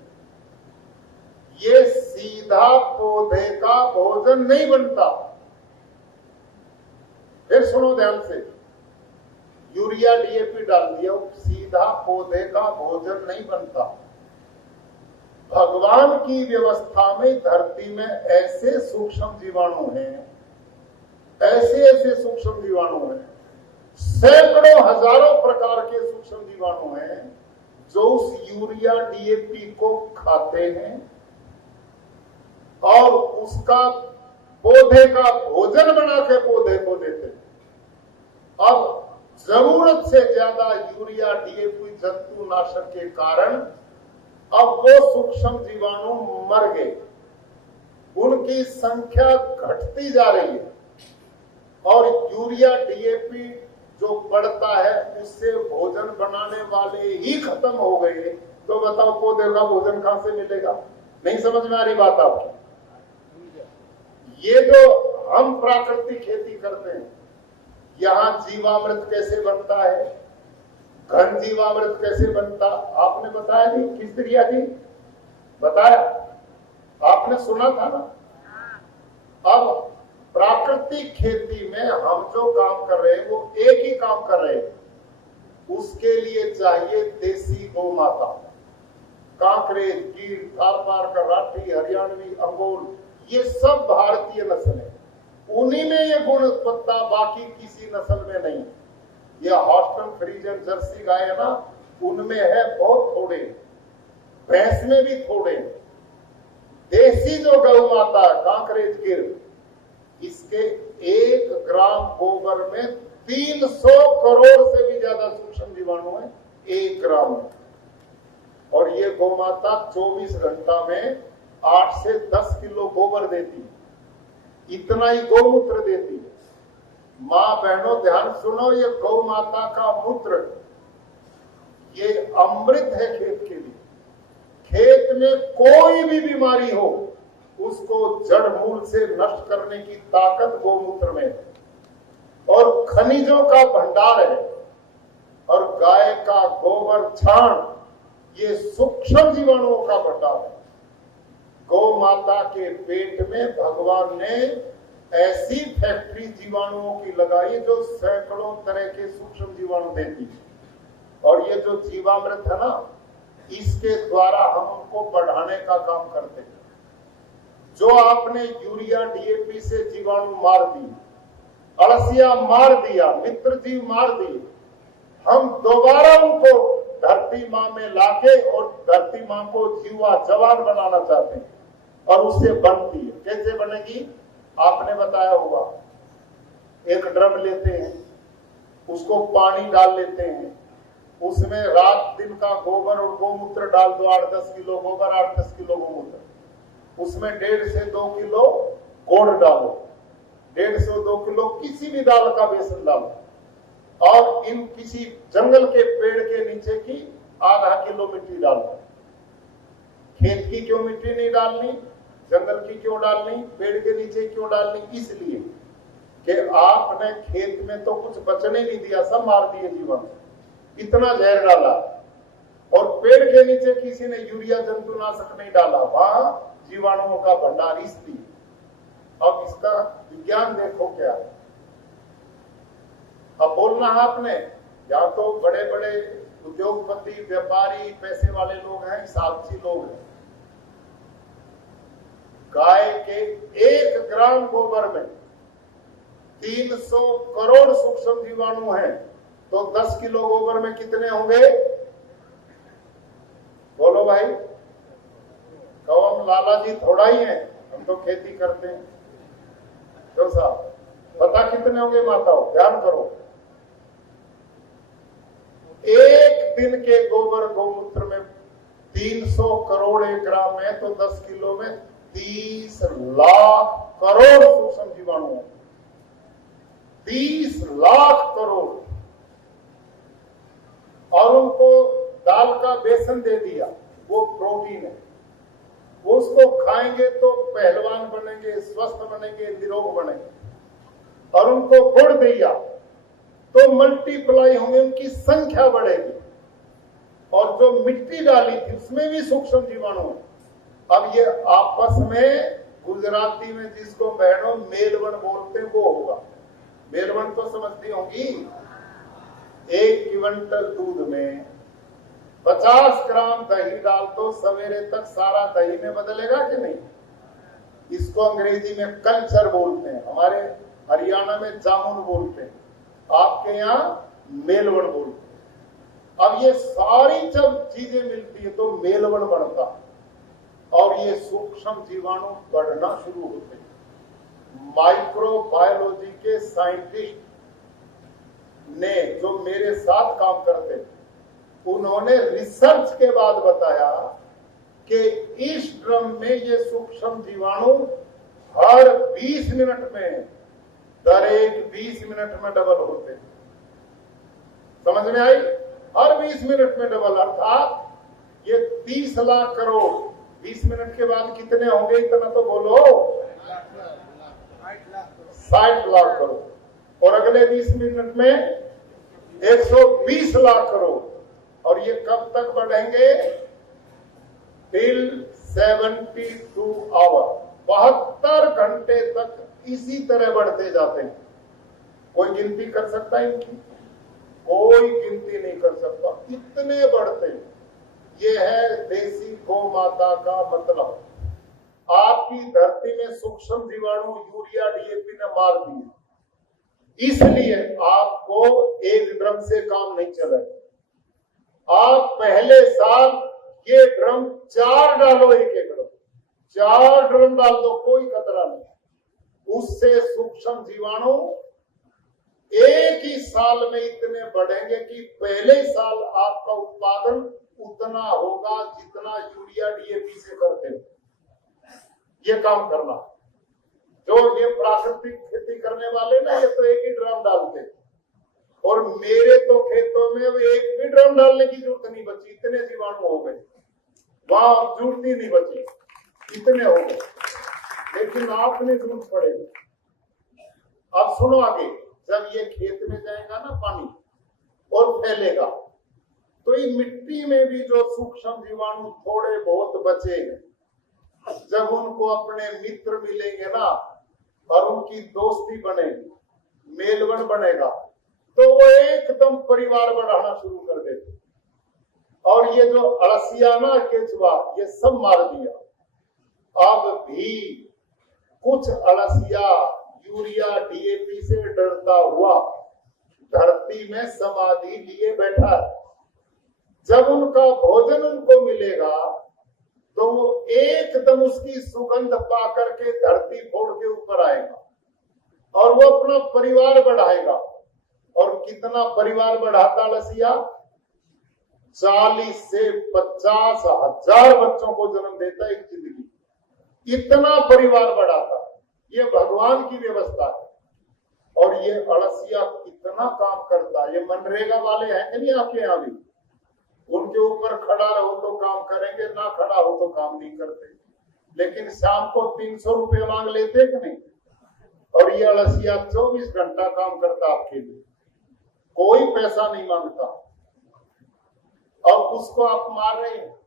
ये सीधा पौधे का भोजन नहीं बनता। फिर सुनो ध्यान से, यूरिया डीएपी डाल दिया, सीधा पौधे का भोजन नहीं बनता। भगवान की व्यवस्था में धरती में ऐसे सूक्ष्म जीवाणु हैं, ऐसे सूक्ष्म जीवाणु हैं, सैकड़ों हजारों प्रकार के सूक्ष्म जीवाणु हैं जो उस यूरिया डीएपी को खाते हैं और उसका पौधे का भोजन बना के पौधे को देते हैं। अब जरूरत से ज्यादा यूरिया डीएपी जंतुनाशक के कारण अब वो सूक्ष्म जीवाणु मर गए, उनकी संख्या घटती जा रही है और यूरिया डीएपी जो पड़ता है उससे भोजन बनाने वाले ही खत्म हो गए। तो बताओ पौधे का भोजन कहां से मिलेगा? नहीं समझ में आ रही बात आपकी? ये जो हम प्राकृतिक खेती करते हैं, यहां जीवामृत कैसे बनता है, घन जीवामृत कैसे बनता, आपने बताया नहीं? किस तरिया जी बताया? आपने सुना था ना? अब प्राकृतिक खेती में हम जो काम कर रहे हैं वो एक ही काम कर रहे हैं, उसके लिए चाहिए देसी गौ माता, कांकरेज, गिर, थारपारकर, राठी, हरियाणवी, अंगोल, ये सब भारतीय नस्ल है। उन्हीं में ये गुण पत्ता, बाकी किसी नस्ल में नहीं। ये हॉस्टन फ्रीजन जर्सी गाय है ना, उनमें है बहुत थोड़े, भैंस में भी थोड़े। देसी जो गौ माता है, कांकरेज, गिर, इसके 1 ग्राम गोबर में 300 करोड़ से भी ज्यादा सूक्ष्म जीवाणु है 1 ग्राम में। और ये गौ माता 24 घंटा में 8 से 10 किलो गोबर देती है, इतना ही गौमूत्र देती है। मां बहनों ध्यान सुनो, ये गौ माता का मूत्र ये अमृत है खेत के लिए। खेत में कोई भी बीमारी हो उसको जड़ मूल से नष्ट करने की ताकत गौमूत्र में है और खनिजों का भंडार है। और गाय का गोबर छाण ये सूक्ष्म जीवाणुओं का भंडार है। गौ माता के पेट में भगवान ने ऐसी फैक्ट्री जीवाणुओं की लगाई जो सैकड़ों तरह के सूक्ष्म जीवाणु देती है। और ये जो जीवामृत है ना, इसके द्वारा हम उनको बढ़ाने का काम करते हैं। जो आपने यूरिया डीएपी से जीवाणु मार दी, अड़सिया मार दिया, मित्र जीव मार दिए, हम दोबारा उनको धरती मां में लाके और धरती मां को जीवा जवान बनाना चाहते हैं। और उससे बनती है, कैसे बनेगी आपने बताया होगा। एक ड्रम लेते हैं, उसको पानी डाल लेते हैं, उसमें रात दिन का गोबर और गोमूत्र डाल दो, 8-10 किलो गोबर, 8-10 किलो गोमूत्र, उसमें 1.5 से 2 किलो गुड़ डालो, 1.5 से 2 किलो किसी भी दाल का बेसन डालो, और इन किसी जंगल के पेड़ के नीचे की आधा किलो मिट्टी डालो। खेत की क्यों मिट्टी नहीं डालनी, जंगल की क्यों डालनी, पेड़ के नीचे क्यों डालनी? इसलिए कि आपने खेत में तो कुछ बचने नहीं दिया, सब मार दिए जीवन, इतना जहर डाला। और पेड़ के नीचे किसी ने यूरिया जंतुनाशक नहीं डाला, वहां जीवाणुओं का भंडार इसलिए। अब इसका विज्ञान देखो क्या है। अब बोलना है आपने, या तो बड़े बड़े उद्योगपति, व्यापारी, पैसे वाले लोग हैं, साहसी लोग हैं। गाय के 1 ग्राम गोबर में 300 करोड़ सूक्ष्म जीवाणु हैं, तो 10 किलो गोबर में कितने होंगे? बोलो भाई। कहो हम लाला जी थोड़ा ही हैं, हम तो खेती करते हैं। क्यों साहब, पता कितने होंगे माताओं? ध्यान करो। 1 दिन के गोबर गोमूत्र में 300 करोड़ 1 ग्राम में, तो 10 किलो में 30 लाख करोड़ सूक्ष्म जीवाणु, 30 लाख करोड़। और उनको दाल का बेसन दे दिया, वो प्रोटीन है, वो उसको खाएंगे तो पहलवान बनेंगे, स्वस्थ बनेंगे, निरोग बनेंगे। और उनको गुड़ दिया तो मल्टीप्लाई होंगे, उनकी संख्या बढ़ेगी। और जो मिट्टी डाली थी उसमें भी सूक्ष्म जीवाणु है। अब ये आपस में गुजराती में जिसको बहनों मेलवन बोलते हैं वो होगा। मेलवन तो समझती होंगी। 1 क्विंटल दूध में 50 ग्राम दही डाल तो सवेरे तक सारा दही में बदलेगा कि नहीं? इसको अंग्रेजी में कल्चर बोलते हैं, हमारे हरियाणा में जामुन बोलते हैं, आपके यहाँ मेलवन बोलते हैं। अब ये सारी जब चीजें मिलती है तो मेलवन बढ़ता और ये सूक्ष्म जीवाणु बढ़ना शुरू होते हैं। माइक्रोबायोलॉजी के साइंटिस्ट ने जो मेरे साथ काम करते थे, उन्होंने रिसर्च के बाद बताया कि इस ड्रम में ये सूक्ष्म जीवाणु हर 20 मिनट में, दर एक 20 मिनट में डबल होते हैं। समझ में आई? हर 20 मिनट में डबल, अर्थात ये 30 लाख करोड़ 20 मिनट के बाद कितने होंगे? इतना तो बोलो, 60 लाख करोड़। और अगले 20 मिनट में 120 लाख करोड़। और ये कब तक बढ़ेंगे? टिल 72 आवर, 72 घंटे तक इसी तरह बढ़ते जाते हैं। कोई गिनती कर सकता है इनकी? कोई गिनती नहीं कर सकता, इतने बढ़ते हैं। ये है देसी गौ माता का मतलब। आपकी धरती में सूक्ष्म जीवाणु यूरिया डीएपी ने मार दिए, इसलिए आपको एक ड्रम से काम नहीं चलेगा। आप पहले साल ये ड्रम 4 डालो, एक ड्रम 4 ड्रम डाल दो, कोई खतरा नहीं। उससे सूक्ष्म जीवाणु एक ही साल में इतने बढ़ेंगे कि पहले साल आपका उत्पादन उतना होगा जितना यूरिया डीएपी से करते हो। ये काम करना। जो ये प्राकृतिक खेती करने वाले ना, ये तो एक ही ड्रम डालते, और मेरे तो खेतों में एक भी ड्रम डालने की जरूरत नहीं बची, इतने जीवाणु हो गए, वहां जरूरत ही नहीं बची, इतने हो गए। लेकिन आपने जरूरत पड़ेगी। अब सुनो आगे, जब ये खेत में जाएगा ना पानी और फैलेगा, तो ये मिट्टी में भी जो सूक्ष्म जीवाणु थोड़े बहुत बचे हैं, जब उनको अपने मित्र मिलेंगे ना और उनकी दोस्ती बनेगी, मेलवन बनेगा, तो वो एकदम परिवार बढ़ाना शुरू कर देते। और ये जो अड़सिया ना केचुआ, ये सब मार दिया। अब भी कुछ अड़सिया यूरिया डीएपी से डरता हुआ धरती में समाधि लिए बैठा है। जब उनका भोजन उनको मिलेगा तो वो एकदम उसकी सुगंध पा करके धरती फोड़ के ऊपर आएगा और वो अपना परिवार बढ़ाएगा। और कितना परिवार बढ़ाता लसिया? 40 से 50 हजार बच्चों को जन्म देता है एक जिंदगी। इतना परिवार बढ़ाता, ये भगवान की व्यवस्था है। और ये अड़सिया इतना काम करता है। ये मनरेगा वाले हैं कि नहीं आपके यहाँ भी? उनके ऊपर खड़ा रहो तो काम करेंगे, ना खड़ा हो तो काम नहीं करते। लेकिन शाम को 300 रुपये मांग लेते कि नहीं? और ये अड़सिया 24 घंटा काम करता आपके लिए, कोई पैसा नहीं मांगता, और उसको आप मार रहे हैं।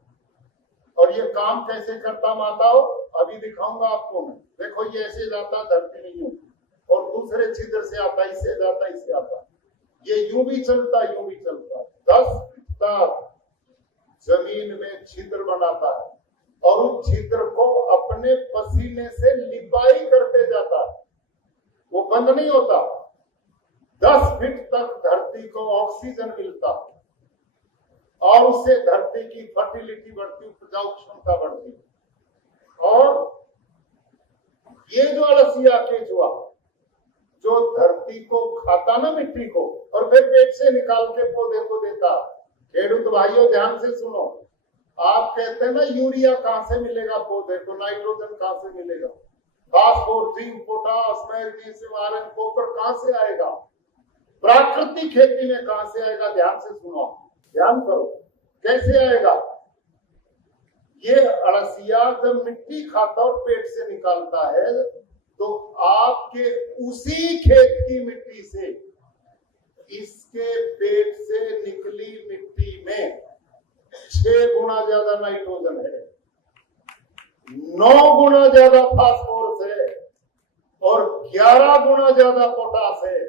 और ये काम कैसे करता माताओं? अभी दिखाऊंगा आपको मैं। देखो, ये ऐसे जाता धरती नहीं होती, और दूसरे छिद्र से आता, इससे जाता, इससे आता, ये यूं भी चलता, यूं भी चलता। 10 तक जमीन में छिद्र बनाता है और उस छिद्र को अपने पसीने से लिपाई करते जाता है, वो बंद नहीं होता। 10 फीट तक धरती को ऑक्सीजन मिलता और उससे धरती की फर्टिलिटी बढ़ती, उपजाऊ क्षमता बढ़ती। और ये जो अड़सिया केचुआ जो धरती को खाता ना, मिट्टी को, और फिर पेट से निकाल के पौधे को देता। खेडूत भाइयों ध्यान से सुनो, आप कहते हैं ना यूरिया कहां से मिलेगा पौधे को, नाइट्रोजन कहां से मिलेगा, phosphorus, zinc, potash, magnesium, iron, copper कहां से आएगा? प्राकृतिक खेती में कहां से आएगा? ध्यान से सुनो, ध्यान करो, कैसे आएगा? ये अड़सिया जब मिट्टी खाता और पेट से निकालता है तो आपके उसी खेत की मिट्टी से इसके पेट से निकली मिट्टी में 6 गुना ज्यादा नाइट्रोजन है, 9 गुना ज्यादा फास्फोरस है और 11 गुना ज्यादा पोटास है।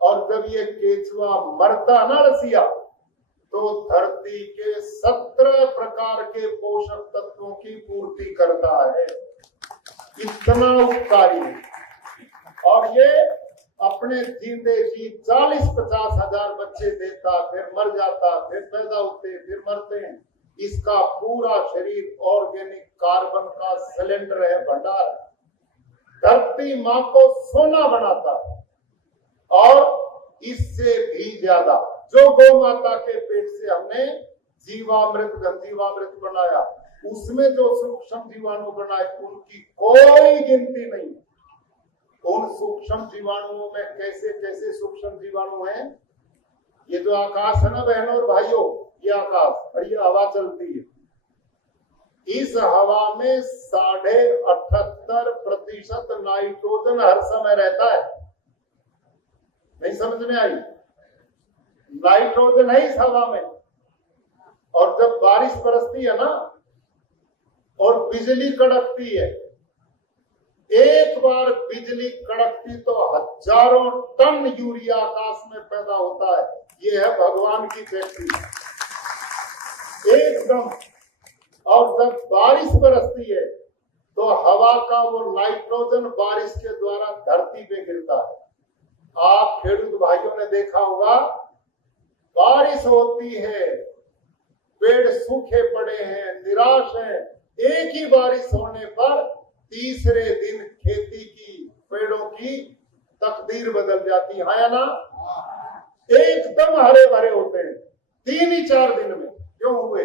और जब ये केचुआ मरता ना रसिया, तो धरती के 17 प्रकार के पोषक तत्वों की पूर्ति करता है। इतना उपकारी। और ये अपने जीते जी 40-50 हजार बच्चे देता, फिर मर जाता, फिर पैदा होते, फिर मरते हैं। इसका पूरा शरीर ऑर्गेनिक कार्बन का सिलेंडर है, भंडार। धरती माँ को सोना बनाता है। और इससे भी ज्यादा जो गौ माता के पेट से हमने जीवामृत, गंजीवामृत बनाया, उसमें जो सूक्ष्म जीवाणु बनाए उनकी कोई गिनती नहीं। उन सूक्ष्म जीवाणुओं में कैसे कैसे सूक्ष्म जीवाणु हैं। ये जो आकाश है ना बहनों और भाइयों, ये आकाश और ये हवा चलती है, इस हवा में 78.5% नाइट्रोजन हर समय रहता है। नहीं समझ में आई? नाइट्रोजन है इस हवा में। और जब बारिश बरसती है ना और बिजली कड़कती है, एक बार बिजली कड़कती तो हजारों टन यूरिया आकाश में पैदा होता है। ये है भगवान की फैक्ट्री एकदम। और जब बारिश बरसती है तो हवा का वो नाइट्रोजन बारिश के द्वारा धरती पे गिरता है। आप खेडूत भाइयों ने देखा होगा, बारिश होती है, पेड़ सूखे पड़े हैं, निराश हैं, एक ही बारिश होने पर तीसरे दिन खेती की, पेड़ों की तकदीर बदल जाती है, या ना? एकदम हरे भरे होते हैं 3 ही 4 दिन में। क्यों हुए?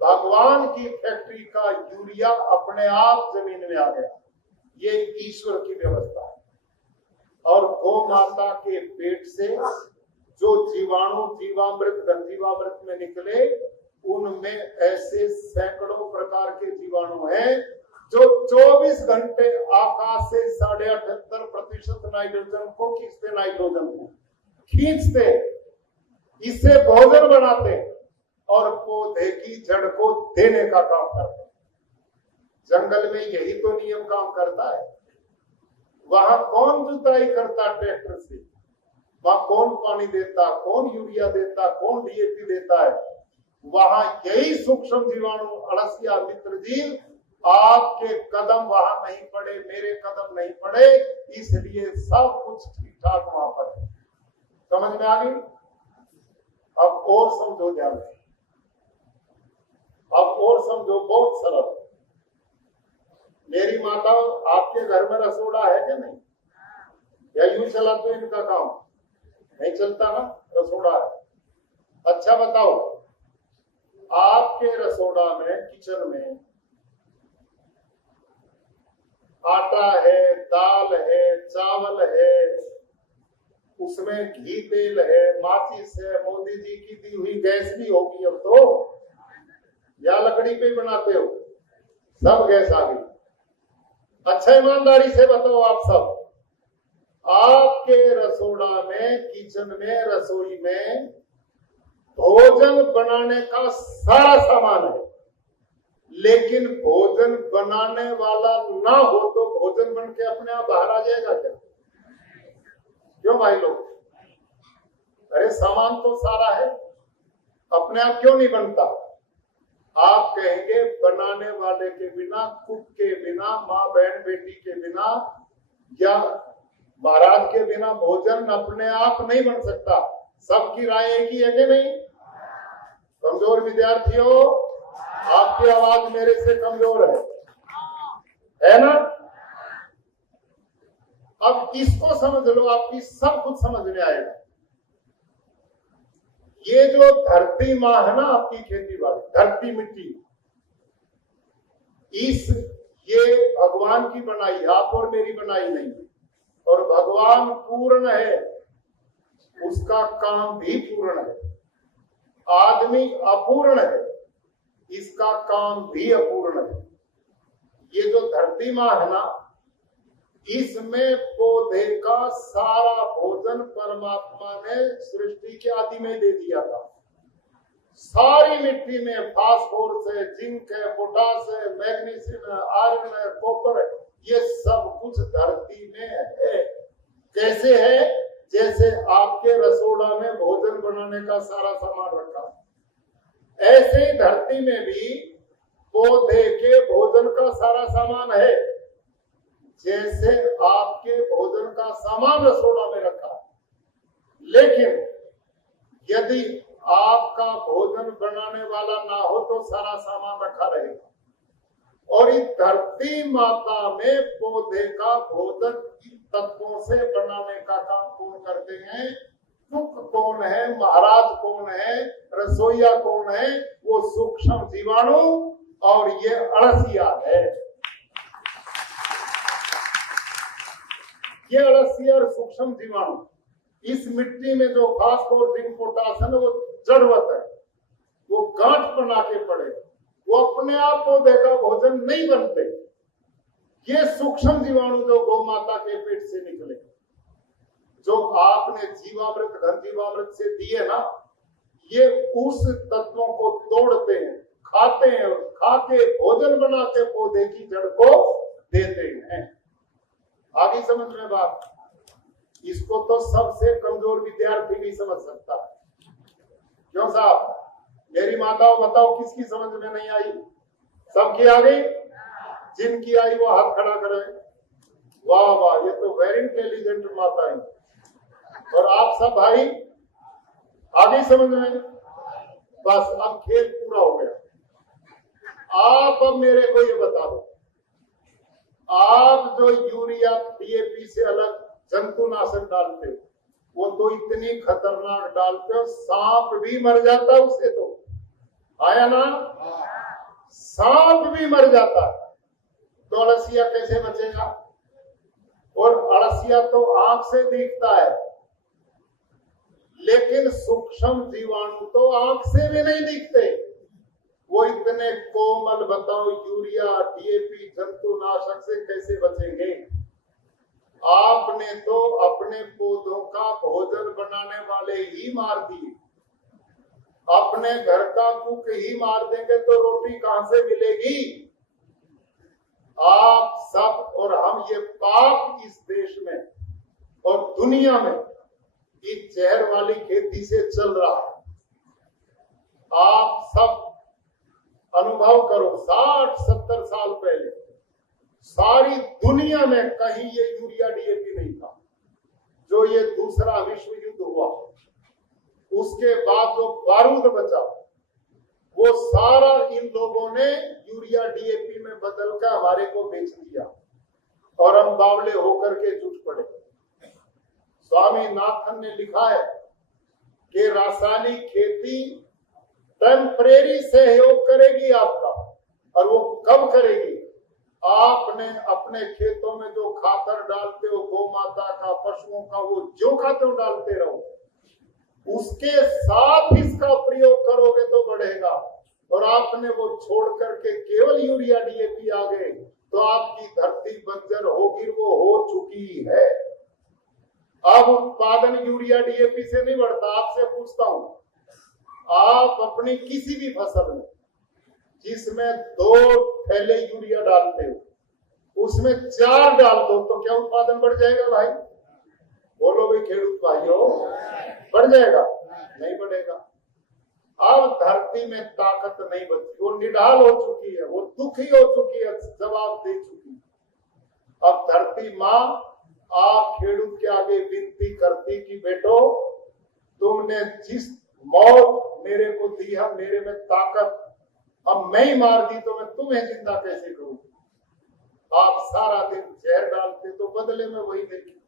भगवान की फैक्ट्री का यूरिया अपने आप जमीन में आ गया। ये ईश्वर की व्यवस्था है। और गौ माता के पेट से जो जीवाणु जीवामृत, गंजीवामृत में निकले, उनमें ऐसे सैकड़ों प्रकार के जीवाणु हैं जो 24 घंटे आकाश से 78% नाइट्रोजन को खींचते, नाइट्रोजन को खींचते, इससे भोजन बनाते और पौधे की जड़ को देने का काम करते। जंगल में यही तो नियम काम करता है। वहां कौन जुताई करता ट्रैक्टर से, वहां कौन पानी देता, कौन यूरिया देता, कौन डीएपी देता है? वहां यही सूक्ष्म जीवाणु, अड़सिया मित्र जीव आपके कदम वहां नहीं पड़े, मेरे कदम नहीं पड़े, इसलिए सब कुछ ठीक ठाक वहां पर है। समझ में आ गई? अब और समझो ध्यान से, अब और समझो, बहुत सरल। मेरी माता, आपके घर में रसोड़ा है क्या नहीं? या यूं चलाते हो इनका काम? नहीं चलता ना, रसोड़ा है। अच्छा बताओ, आपके रसोड़ा में, किचन में आटा है, दाल है, चावल है, उसमें घी तेल है, माचिस है, मोदी जी की दी हुई गैस भी होगी अब तो, या लकड़ी पे बनाते हो? सब गैस आ गई। अच्छा ईमानदारी से बताओ आप सब, आपके रसोड़ा में, किचन में, रसोई में भोजन बनाने का सारा सामान है, लेकिन भोजन बनाने वाला ना हो तो भोजन बन के अपने आप बाहर आ जाएगा क्या? क्यों भाई लोग? अरे सामान तो सारा है, अपने आप क्यों नहीं बनता? आप कहेंगे बनाने वाले के बिना, कुक के बिना, माँ बहन बेटी के बिना या महाराज के बिना भोजन अपने आप नहीं बन सकता। सबकी राय एक ही है कि नहीं? कमजोर विद्यार्थियों, आपकी आवाज मेरे से कमजोर है ना? अब इसको समझ लो, आपकी सब कुछ समझ में आएगा। ये जो धरती माँ है ना, आपकी खेती वाली धरती मिट्टी, ये भगवान की बनाई, आप और मेरी बनाई नहीं है। और भगवान पूर्ण है, उसका काम भी पूर्ण है। आदमी अपूर्ण है, इसका काम भी अपूर्ण है। ये जो धरती माँ है ना, इसमें पौधे का सारा भोजन परमात्मा ने सृष्टि के आदि में दे दिया था। सारी मिट्टी में फास्फोरस है, जिंक है, पोटास है, मैग्नीशियम है, आयरन है, कॉपर है, ये सब कुछ धरती में है। कैसे है? जैसे आपके रसोड़ा में भोजन बनाने का सारा सामान रखा, ऐसे ही धरती में भी पौधे के भोजन का सारा सामान है। जैसे आपके भोजन का सामान रसोड़ा में रखा, लेकिन यदि आपका भोजन बनाने वाला ना हो तो सारा सामान रखा रहेगा। और इस धरती माता में पौधे का भोजन तत्वों से बनाने का काम कौन करते हैं? कुक कौन है? महाराज कौन है? रसोईया कौन है? वो सूक्ष्म जीवाणु और ये अड़सिया है। ये अड़सिया और सूक्ष्म जीवाणु इस मिट्टी में जो फास्फोरस, जिंक, पोटास है ना, वो जड़वत है, वो गांठ बना के पड़े, वो अपने आप पौधे का भोजन नहीं बनते। ये सूक्ष्म जीवाणु जो गौ माता के पेट से निकले, जो आपने जीवामृत, घन जीवामृत से दिए ना, ये उस तत्वों को तोड़ते हैं, खाते हैं और खा के भोजन बना के पौधे की जड़ को देते हैं। आगे समझ में बात? इसको तो सबसे कमजोर विद्यार्थी भी समझ सकता है। क्यों साहब? मेरी माताओं बताओ, किसकी समझ में नहीं आई? सबकी आ गई? जिनकी आई वो हाथ खड़ा करें। वाह वाह, ये तो वेरी इंटेलिजेंट माता है। और आप सब भाई आगे समझ में? बस अब खेल पूरा हो गया। आप अब मेरे को ये बता दो, आप जो यूरिया, डीएपी से अलग जंतुनाशक डालते हो, वो तो इतनी खतरनाक डालते हो, सांप भी मर जाता है उससे। तो आया ना? सांप भी मर जाता है, तो अड़सिया कैसे बचेगा? और अड़सिया तो आंख से दिखता है, लेकिन सूक्ष्म जीवाणु तो आंख से भी नहीं दिखते। वो इतने कोमल, बताओ यूरिया, डीएपी, जंतुनाशक से कैसे बचेंगे? आपने तो अपने पौधों का भोजन बनाने वाले ही मार दिए। अपने घर का कुक ही मार देंगे तो रोटी कहां से मिलेगी? आप सब और हम, ये पाप इस देश में और दुनिया में इस जहर वाली खेती से चल रहा है। आप सब अनुभव करो, 60-70 साल पहले सारी दुनिया में कहीं ये यूरिया, डीएपी नहीं था। जो ये दूसरा विश्व युद्ध हुआ, उसके बाद जो बारूद बचा, वो सारा इन लोगों ने यूरिया, डीएपी में बदलकर हमारे को बेच दिया और हम बावले होकर के जुट पड़े। स्वामीनाथन ने लिखा है कि रासायनिक खेती टेम्परेरी सहयोग करेगी आपका, और वो कब करेगी? आपने अपने खेतों में जो खातर डालते हो, गौ माता का, पशुओं का, वो जो खाते हो डालते रहो, उसके साथ इसका प्रयोग करोगे तो बढ़ेगा। और आपने वो छोड़ करके केवल यूरिया, डीएपी आ गए तो आपकी धरती बंजर होगी, वो हो चुकी है। अब उत्पादन यूरिया, डीएपी से नहीं बढ़ता। आपसे पूछता हूं, आप अपनी किसी भी फसल में जिसमें 2 थैले यूरिया डालते हो, उसमें 4 डाल दो तो क्या उत्पादन बढ़ जाएगा भाई? बोलो भाई खेडूत भाइयों, बढ़ जाएगा? नहीं बढ़ेगा। अब धरती में ताकत नहीं बची, वो निढाल हो चुकी है, वो दुखी हो चुकी है, जवाब दे चुकी है। अब धरती माँ आप खेडूत के आगे विनती करती कि बेटो, तुमने जिस मौत मेरे को दी है, मेरे में ताकत, अब मैं ही मार दी तो मैं तुम्हें जिंदा कैसे करूं? आप सारा दिन जहर डालते तो बदले में वही देंगे।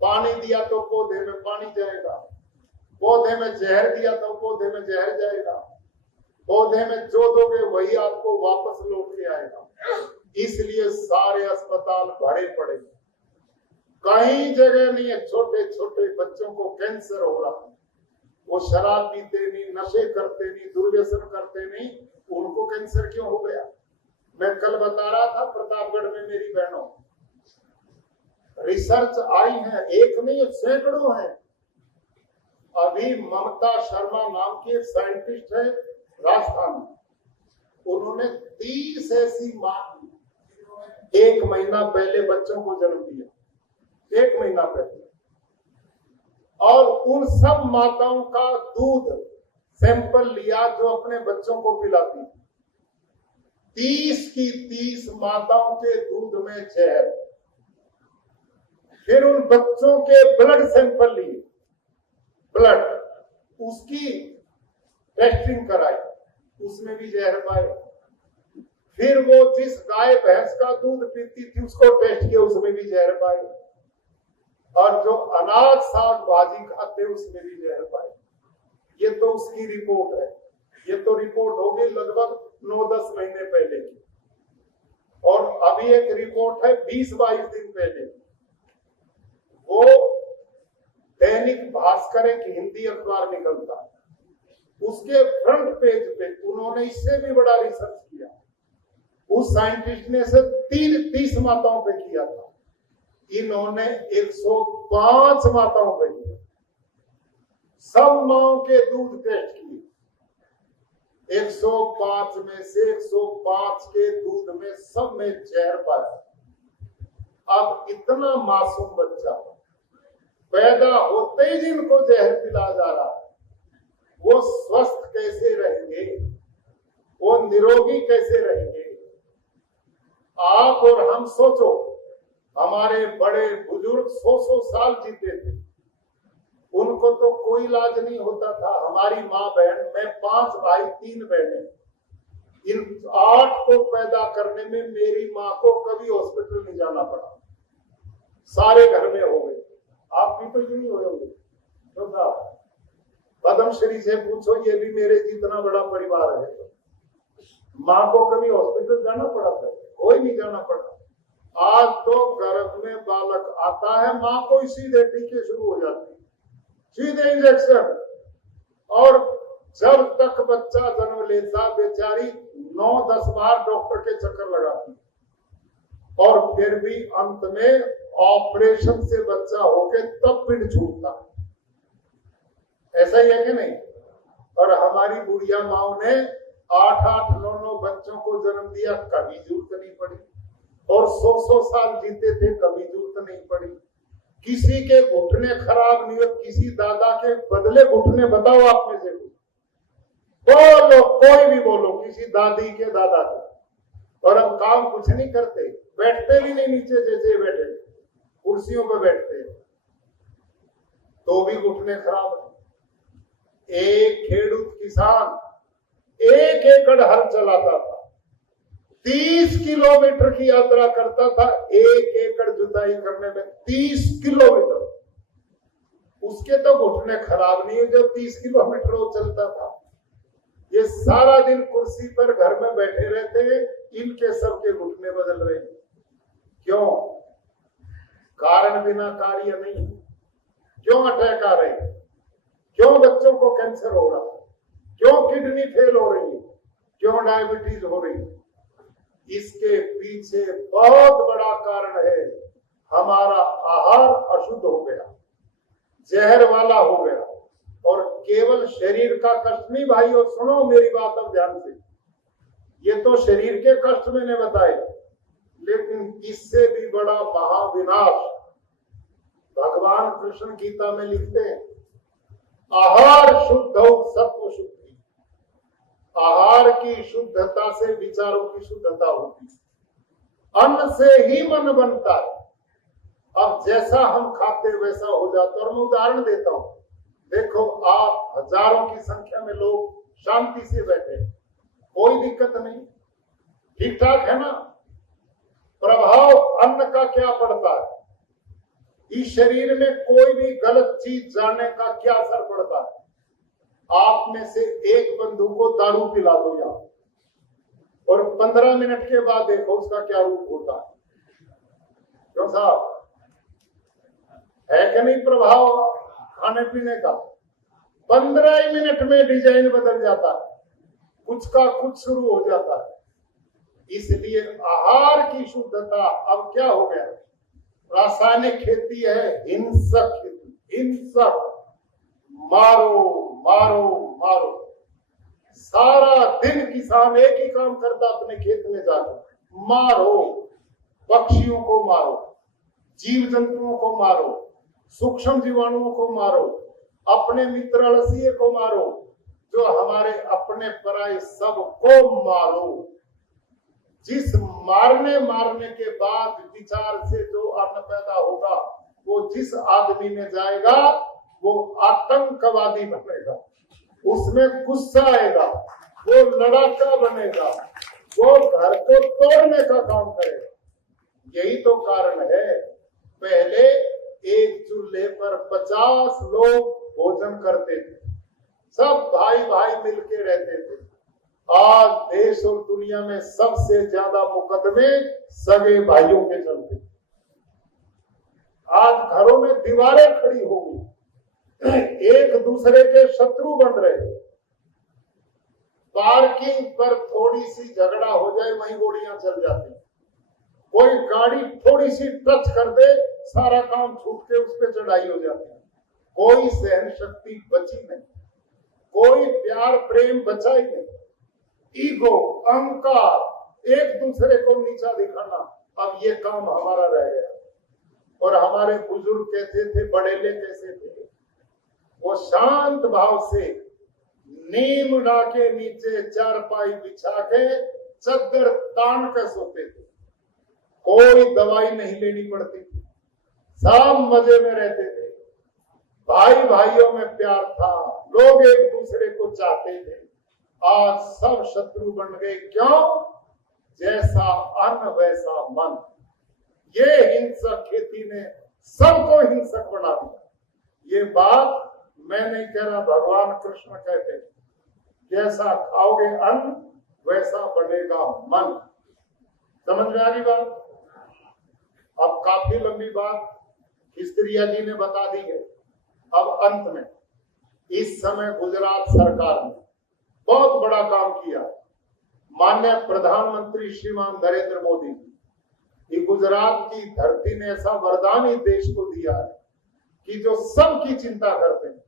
पानी दिया तो पौधे में पानी जाएगा, पौधे में जहर दिया तो पौधे में जहर जाएगा, पौधे में जो दोगे वही आपको वापस लौट के आएगा। इसलिए सारे अस्पताल भरे पड़े, कहीं जगह नहीं है। छोटे छोटे बच्चों को कैंसर हो रहा है, वो शराब पीते नहीं, नशे करते नहीं, दुर्व्यसन करते नहीं, उनको कैंसर क्यों हो गया? मैं कल बता रहा था प्रतापगढ़ में मेरी बहनों, रिसर्च आई है, एक नहीं सैकड़ों हैं। अभी ममता शर्मा नाम की एक साइंटिस्ट है राजस्थान में, उन्होंने 30 ऐसी मां 1 महीना पहले बच्चों को जन्म दिया, 1 महीना पहले, और उन सब माताओं का दूध सैंपल लिया जो अपने बच्चों को पिलाती थी। 30 की 30 माताओं के दूध में जहर। फिर उन बच्चों के ब्लड सैंपल लिए, ब्लड, उसकी टेस्टिंग कराई, उसमें भी जहर पाए। फिर वो जिस गाय भैंस का दूध पीती थी उसको टेस्ट किया, उसमें भी जहर पाए। और जो अनाज साग भाजी खाते उसमें भी जहर पाए। ये तो उसकी रिपोर्ट है। ये तो रिपोर्ट हो गई लगभग 9-10 महीने पहले की, और अभी एक रिपोर्ट है 20-22 दिन पहले की। वो दैनिक भास्कर एक हिंदी अखबार निकलता, उसके फ्रंट पेज पे उन्होंने इससे भी बड़ा रिसर्च किया। उस साइंटिस्ट ने से 30 माताओं पे किया था, इन्होंने 105 माताओं पे किया। सब माओं के दूध टेस्ट किए, 105 में से 105 के दूध में सब में जहर पाया। अब इतना मासूम बच्चा पैदा होते ही जिनको जहर पिला जा रहा है, वो स्वस्थ कैसे रहेंगे, वो निरोगी कैसे रहेंगे? आप और हम सोचो, हमारे बड़े बुजुर्ग 100-100 साल जीते थे, उनको तो कोई इलाज नहीं होता था। हमारी माँ बहन, मैं 5 भाई 3 बहनें, इन 8 को पैदा करने में मेरी माँ को कभी हॉस्पिटल नहीं जाना पड़ा, सारे घर में हो गए। आप भी तो यही हो होंगे तो साहब, पद्मश्री से पूछो, ये भी मेरे जितना बड़ा परिवार है। माँ को कभी हॉस्पिटल जाना पड़ा था? कोई नहीं जाना पड़ा। आज तो गर्भ में बालक आता है, माँ को सीधे टीके शुरू हो जाते हैं, सीधे इंजेक्शन, और जब तक बच्चा जन्म लेता बेचारी 9-10 बार डॉक्टर के चक्कर लगाती, और फिर भी अंत में ऑपरेशन से बच्चा होके तब पिंड छूटता। ऐसा ही है कि नहीं? और हमारी बुढ़िया माओ ने 8-8, 9-9 बच्चों को जन्म दिया, कभी जरूरत नहीं पड़ी, और 100-100 साल जीते थे, कभी जरूरत नहीं पड़ी। किसी के घुटने खराब नहीं हुए, किसी दादा के बदले घुटने, बताओ आप में से बोलो, कोई भी बोलो, किसी दादी के दादा के। और हम काम कुछ नहीं करते, बैठते भी नहीं नीचे, जैसे बैठे कुर्सियों पर बैठते तो भी घुटने खराब है। एक खेडूत किसान 1 एकड़ हल चलाता था, 30 किलोमीटर की यात्रा करता था, 1 एकड़ जुताई करने में 30 किलोमीटर। उसके तो घुटने खराब नहीं हुए जो 30 किलोमीटर वो चलता था। ये सारा दिन कुर्सी पर घर में बैठे रहते हैं, इनके सबके घुटने बदल रहे हैं। क्यों? कारण बिना कार्य नहीं। क्यों अटैक आ रहे हैं? क्यों बच्चों को कैंसर हो रहा है? क्यों किडनी फेल हो रही है? क्यों डायबिटीज हो रही है? इसके पीछे बहुत बड़ा कारण है, हमारा आहार अशुद्ध हो गया, जहर वाला हो गया। और केवल शरीर का कष्ट नहीं भाइयों, सुनो मेरी बात अब ध्यान से, ये तो शरीर के कष्ट मैंने बताए, लेकिन इससे भी बड़ा महाविनाश भगवान कृष्ण गीता में लिखते हैं, आहार शुद्ध सत्व शुद्धि। आहार की शुद्धता से विचारों की शुद्धता होती है। अन्न से ही मन बनता है। अब जैसा हम खाते वैसा हो जाता है। और मैं उदाहरण देता हूं, देखो आप हजारों की संख्या में लोग शांति से बैठे, कोई दिक्कत नहीं, ठीक ठाक है ना? प्रभाव अन्न का क्या पड़ता है? इस शरीर में कोई भी गलत चीज जाने का क्या असर पड़ता है? आप में से एक बंधु को दारू पिला दो या, और 15 मिनट के बाद देखो उसका क्या रूप होता है। क्यों साहब, है कि नहीं प्रभाव खाने पीने का? 15 ही मिनट में डिजाइन बदल जाता है, कुछ का कुछ शुरू हो जाता है। इसलिए आहार की शुद्धता अब क्या हो गया, रासायनिक खेती है हिंसक खेती, हिंसक, मारो मारो मारो। सारा दिन किसान एक ही काम करता, अपने खेत में जाकर मारो, पक्षियों को मारो, जीव जंतुओं को मारो, सूक्ष्म जीवाणुओं को मारो, अपने मित्र अलसीय को मारो, जो हमारे अपने पराये सबको मारो। जिस मारने के बाद विचार से जो अन्न पैदा होगा, वो जिस आदमी में जाएगा वो आतंकवादी बनेगा, उसमें गुस्सा आएगा, वो लड़ाका बनेगा, वो घर को तोड़ने का काम करेगा। यही तो कारण है, पहले एक चूल्हे पर 50 लोग भोजन करते थे, सब भाई भाई मिलके रहते थे। आज देश और दुनिया में सबसे ज्यादा मुकदमे सगे भाइयों के चलते। आज घरों में दीवारें खड़ी हो गई, एक दूसरे के शत्रु बन रहे। पार्किंग पर थोड़ी सी झगड़ा हो जाए, वहीं गोलियां चल जाती। कोई गाड़ी थोड़ी सी टच कर दे, सारा काम छूट के उस पर चढ़ाई हो जाती है। कोई सहन शक्ति बची नहीं, कोई प्यार प्रेम बचा ही नहीं। ईगो, अहंकार, एक दूसरे को नीचा दिखाना, अब ये काम हमारा रह गया। और हमारे बुजुर्ग कैसे थे, बड़ेले कैसे थे, वो शांत भाव से नीम के नीचे चारपाई बिछा के चद्दर तान कर सोते थे। कोई दवाई नहीं लेनी पड़ती थी, सब मजे में रहते थे। भाई भाइयों में प्यार था, लोग एक दूसरे को चाहते थे। आज सब शत्रु बन गए। क्यों? जैसा अन्न वैसा मन। ये हिंसक खेती ने सबको हिंसक बना दिया। ये बात मैं नहीं कह रहा, भगवान कृष्ण कहते हैं, जैसा खाओगे अन्न वैसा बनेगा मन। समझ में आ गई बात? अब काफी लंबी बात हिस्ट्रिया जी ने बता दी है। अब अंत में, इस समय गुजरात सरकार ने बहुत बड़ा काम किया। माननीय प्रधानमंत्री श्रीमान नरेंद्र मोदी जी, गुजरात की धरती ने ऐसा वरदान ही देश को दिया है कि जो सबकी चिंता करते हैं,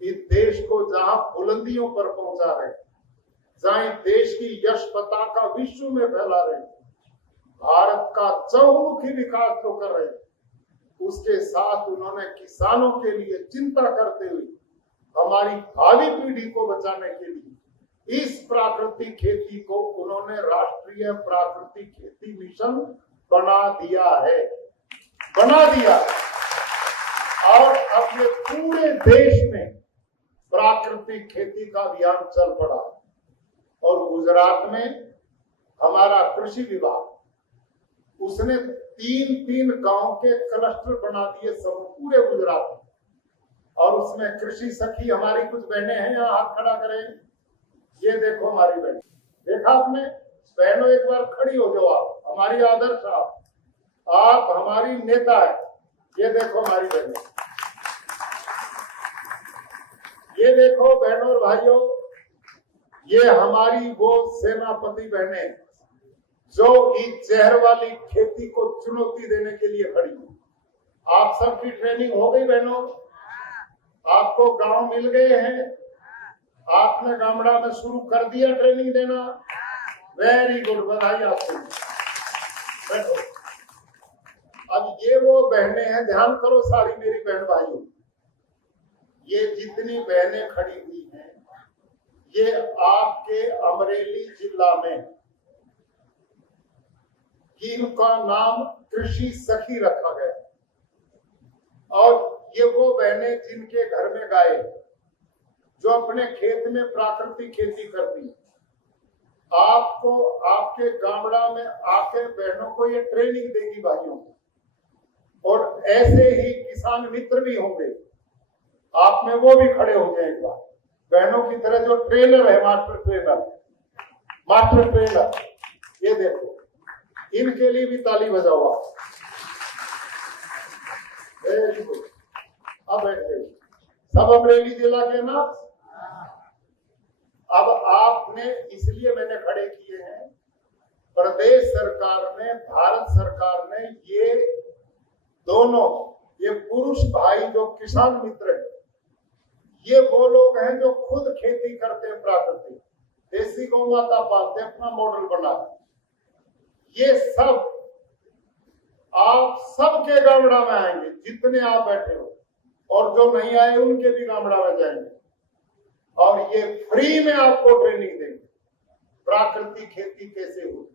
इस देश को जहां बुलंदियों पर पहुंचा रहे, जहां देश की यश पताका विश्व में फैला रहे, भारत का चहुमुखी विकास जो कर रहे, उसके साथ उन्होंने किसानों के लिए चिंता करते हुए हमारी भावी पीढ़ी को बचाने के लिए इस प्राकृतिक खेती को उन्होंने राष्ट्रीय प्राकृतिक खेती मिशन बना दिया है, बना दिया। और अपने पूरे देश में प्राकृतिक खेती का अभियान चल पड़ा। और गुजरात में हमारा कृषि विभाग, उसने 3 गांव के क्लस्टर बना दिए सब पूरे गुजरात में। और उसमें कृषि सखी हमारी कुछ बहनें हैं, यहाँ हाथ खड़ा करें। ये देखो हमारी बहन, देखा आपने? बहनों एक बार खड़ी हो जाओ, आप हमारी आदर्श, आप हमारी नेता है। ये देखो हमारी बहनें, ये देखो बहनों और भाइयों, ये हमारी वो सेनापति बहनें जो इस जहर वाली खेती को चुनौती देने के लिए खड़ी। आप सबकी ट्रेनिंग हो गई बहनों, आपको गांव मिल गए हैं, आपने गामड़ा में शुरू कर दिया ट्रेनिंग देना। वेरी गुड, बधाई आपको। बैठो। अब ये वो बहनें हैं, ध्यान करो सारी मेरी बहन भाइयों, ये जितनी बहनें खड़ी हुई हैं, ये आपके अमरेली जिला में, इनका नाम कृषि सखी रखा गया। और ये वो बहनें जिनके घर में गाय, जो अपने खेत में प्राकृतिक खेती करती है। आपको आपके गामड़ा में आके बहनों को ये ट्रेनिंग देगी भाइयों, और ऐसे ही किसान मित्र भी होंगे, आप में वो भी खड़े हो जाए एक बार बहनों की तरह, जो ट्रेनर है, मास्टर ट्रेनर, मास्टर ट्रेनर। ये देखो, इनके लिए भी ताली बजाओ आप। Very good. अब बैठ गए सब अमरेली जिला के ना। अब आपने, इसलिए मैंने खड़े किए हैं, प्रदेश सरकार ने, भारत सरकार ने ये दोनों ये पुरुष भाई जो किसान मित्र है, ये वो लोग हैं जो खुद खेती करते हैं, प्राकृतिक देसी गौ माता पालते हैं, अपना मॉडल बनाते। ये सब आप सबके गामड़ा में आएंगे, जितने आप बैठे हो, और जो नहीं आए उनके भी गामड़ा में जाएंगे, और ये फ्री में आपको ट्रेनिंग देंगे प्राकृतिक खेती कैसे होती।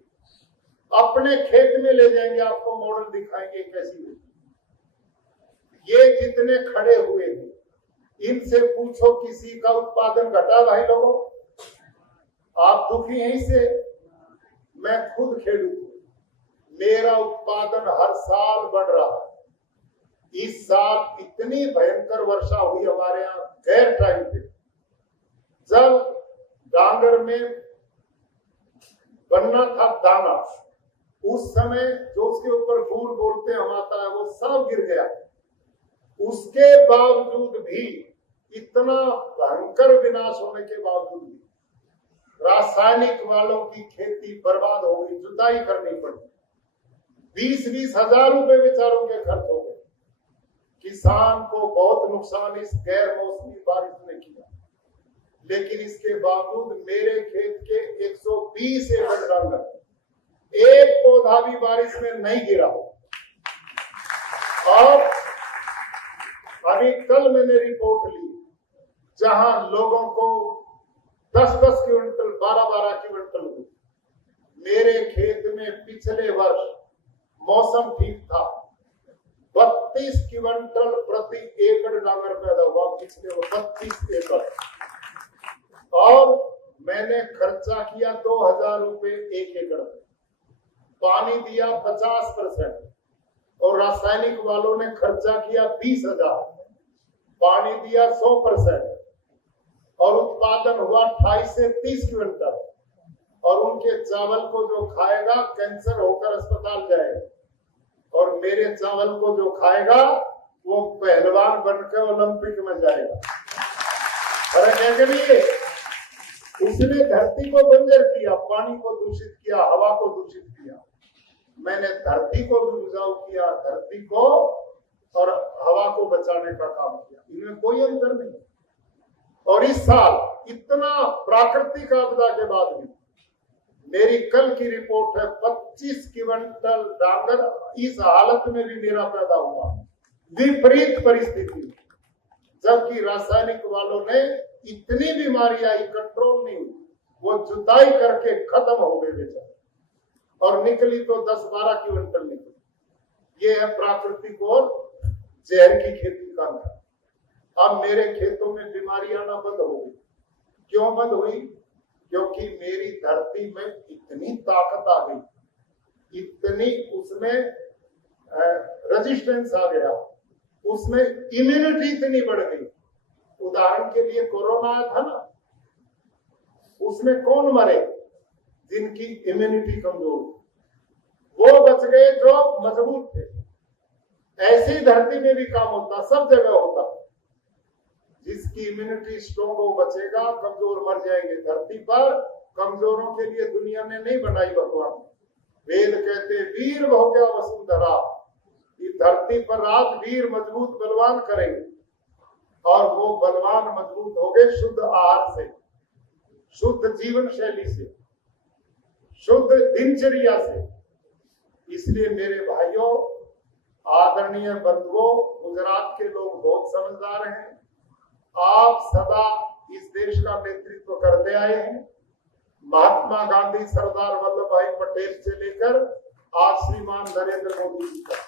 अपने खेत में ले जाएंगे, आपको मॉडल दिखाएंगे कैसी होती। ये जितने खड़े हुए हैं, इनसे पूछो किसी का उत्पादन घटा भाई लोगों? आप दुखी हैं इससे? मैं खुद खेडूत हूं, मेरा उत्पादन हर साल बढ़ रहा है। इस साल इतनी भयंकर वर्षा हुई हमारे यहाँ गैर टाइम पे, जब डांगर में बनना था दाना, उस समय जो उसके ऊपर फूल बोलते हम आता है, वो सब गिर गया। उसके बावजूद भी, इतना भयंकर विनाश होने के बावजूद भी, रासायनिक वालों की खेती बर्बाद हो गई, जुताई करनी पड़ी, 20-20 हजार रुपए बेचारों के खर्च हो गए। किसान को बहुत नुकसान इस गैर मौसमी बारिश ने किया, लेकिन इसके बावजूद मेरे खेत के 120 एकड़ डांगर, एक पौधा भी बारिश में नहीं गिरा। और अभी कल मैंने रिपोर्ट ली, जहां लोगों को 10-10 क्विंटल, 12-12 क्विंटल हुई। मेरे खेत में पिछले वर्ष मौसम ठीक था, 32 क्विंटल प्रति एकड़ डांगर पैदा हुआ पिछले वर्ष, 32 एकड़। और मैंने खर्चा किया 2000 रुपए एक एकड़, पानी दिया 50%, और रासायनिक वालों ने खर्चा किया 20,000, पानी दिया 100%, और उत्पादन हुआ 28 से 30 क्विंटल। और उनके चावल को जो खाएगा कैंसर होकर अस्पताल जाएगा, और मेरे चावल को जो खाएगा वो पहलवान बनकर ओलंपिक में जाएगा। अरे कैसे? उसने धरती को बंजर किया, पानी को दूषित किया, हवा को दूषित किया। मैंने धरती को भी उपजाऊ किया, धरती को और हवा को बचाने का काम किया। इनमें कोई अंतर नहीं। और इस साल इतना प्राकृतिक आपदा के बाद भी, मेरी कल की रिपोर्ट है, 25 क्विंटल डांगर इस हालत में भी मेरा पैदा हुआ, विपरीत परिस्थिति, जबकि रासायनिक वालों ने इतनी बीमारी आई, कंट्रोल नहीं हुई, वो जुताई करके खत्म हो गए बेचारे, और निकली तो 10-12 क्विंटल निकली। ये है प्राकृतिक और जहर की खेती का नाम। अब मेरे खेतों में बीमारी आना बंद हो गई। क्यों बंद हुई? क्योंकि मेरी धरती में इतनी ताकत आ गई, इतनी उसमें रेजिस्टेंस आ गया, उसमें इम्यूनिटी इतनी बढ़ गई। उदाहरण के लिए कोरोना आया था ना, उसमें कौन मरे? जिनकी इम्यूनिटी कमजोर, वो बच गए जो मजबूत थे। ऐसी धरती में भी काम होता, सब जगह होता। जिसकी इम्यूनिटी स्ट्रॉन्ग हो बचेगा, कमजोर मर जाएंगे। धरती पर कमजोरों के लिए दुनिया ने नहीं बनाई भगवान। वेद कहते वीर हो गया वसुंधरा, इस धरती पर आज वीर मजबूत बलवान करेंगे, और वो बलवान मजबूत हो गए शुद्ध आहार से, शुद्ध जीवन शैली से, शुद्ध दिनचर्या से। इसलिए मेरे भाइयों, आदरणीय बंधुओं, गुजरात के लोग बहुत समझदार हैं। आप सदा इस देश का नेतृत्व करते आए हैं, महात्मा गांधी, सरदार वल्लभ भाई पटेल से लेकर आज श्रीमान नरेंद्र मोदी जी तक।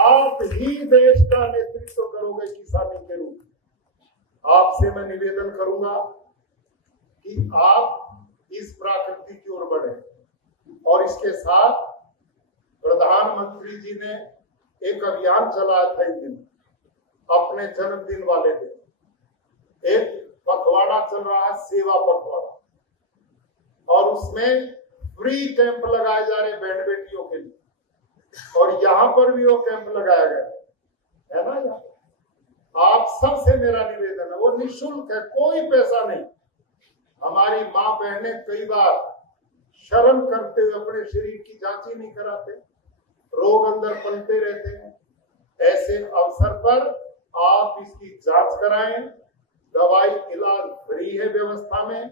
आप ही देश का नेतृत्व करोगे किसानी के रूप में। आपसे मैं निवेदन करूंगा कि आप इस प्रकृति की ओर बढ़े, और इसके साथ प्रधानमंत्री जी ने एक अभियान चलाया था इस दिन, अपने जन्मदिन वाले दिन एक पखवाड़ा चल रहा है, सेवा पखवाड़ा, और उसमें फ्री कैंप लगाए जा रहे बहन बेटियों के लिए, और यहाँ पर भी वो कैंप लगाया गया है ना। आप सबसे मेरा निवेदन है, वो निःशुल्क है, कोई पैसा नहीं। हमारी माँ बहनें कई बार शर्म करते हुए अपने शरीर की जांच ही नहीं कराते, रोग अंदर पनपते रहते हैं। ऐसे अवसर पर आप इसकी जांच कराएं। दवाई इलाज फ्री है व्यवस्था में।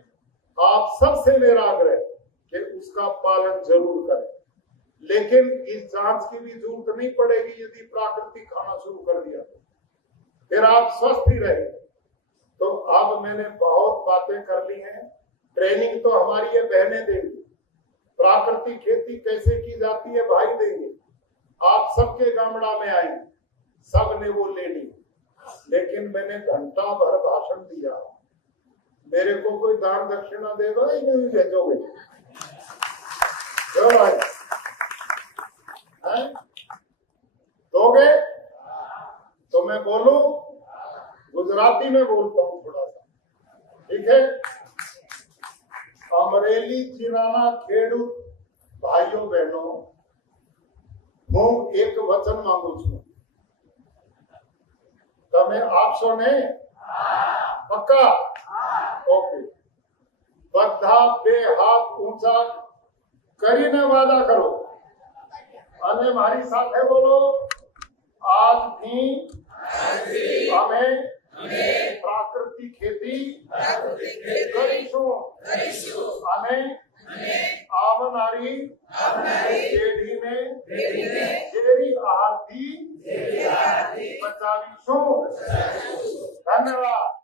आप सबसे मेरा आग्रह कि उसका पालन जरूर करें, लेकिन इस जांच की भी जरूरत नहीं पड़ेगी यदि प्राकृतिक खाना शुरू कर दिया तो फिर आप स्वस्थ ही रहेंगे। तो अब मैंने बहुत बातें कर ली हैं। ट्रेनिंग तो हमारी ये बहनें देंगी, प्राकृतिक खेती कैसे की जाती है भाई देंगे। आप सबके गामड़ा में आएंगे, सब ने वो ले ली। लेकिन मैंने घंटा भर भाषण दिया, मेरे को कोई दान दक्षिणा दे दो, नहीं भेजोगे क्यों भाई? दोगे तो मैं बोलूं, गुजराती में बोलता हूं थोड़ा सा, ठीक है? अमरेली जिल्लाना खेडूत भाइयों बहनों, હું એક વચન માંગુ છું, તમે આપશો ને? પક્કા? ઓકે, બધા બે હાથ ઊંચા કરીને વાદા કરો અને મારી સાથે બોલો, આજથી અમે પ્રાકૃતિક ખેતી કરીશું અને આવનારી પેઢીને ઝેરી આહારથી બચાવીશું। ધન્યવાદ।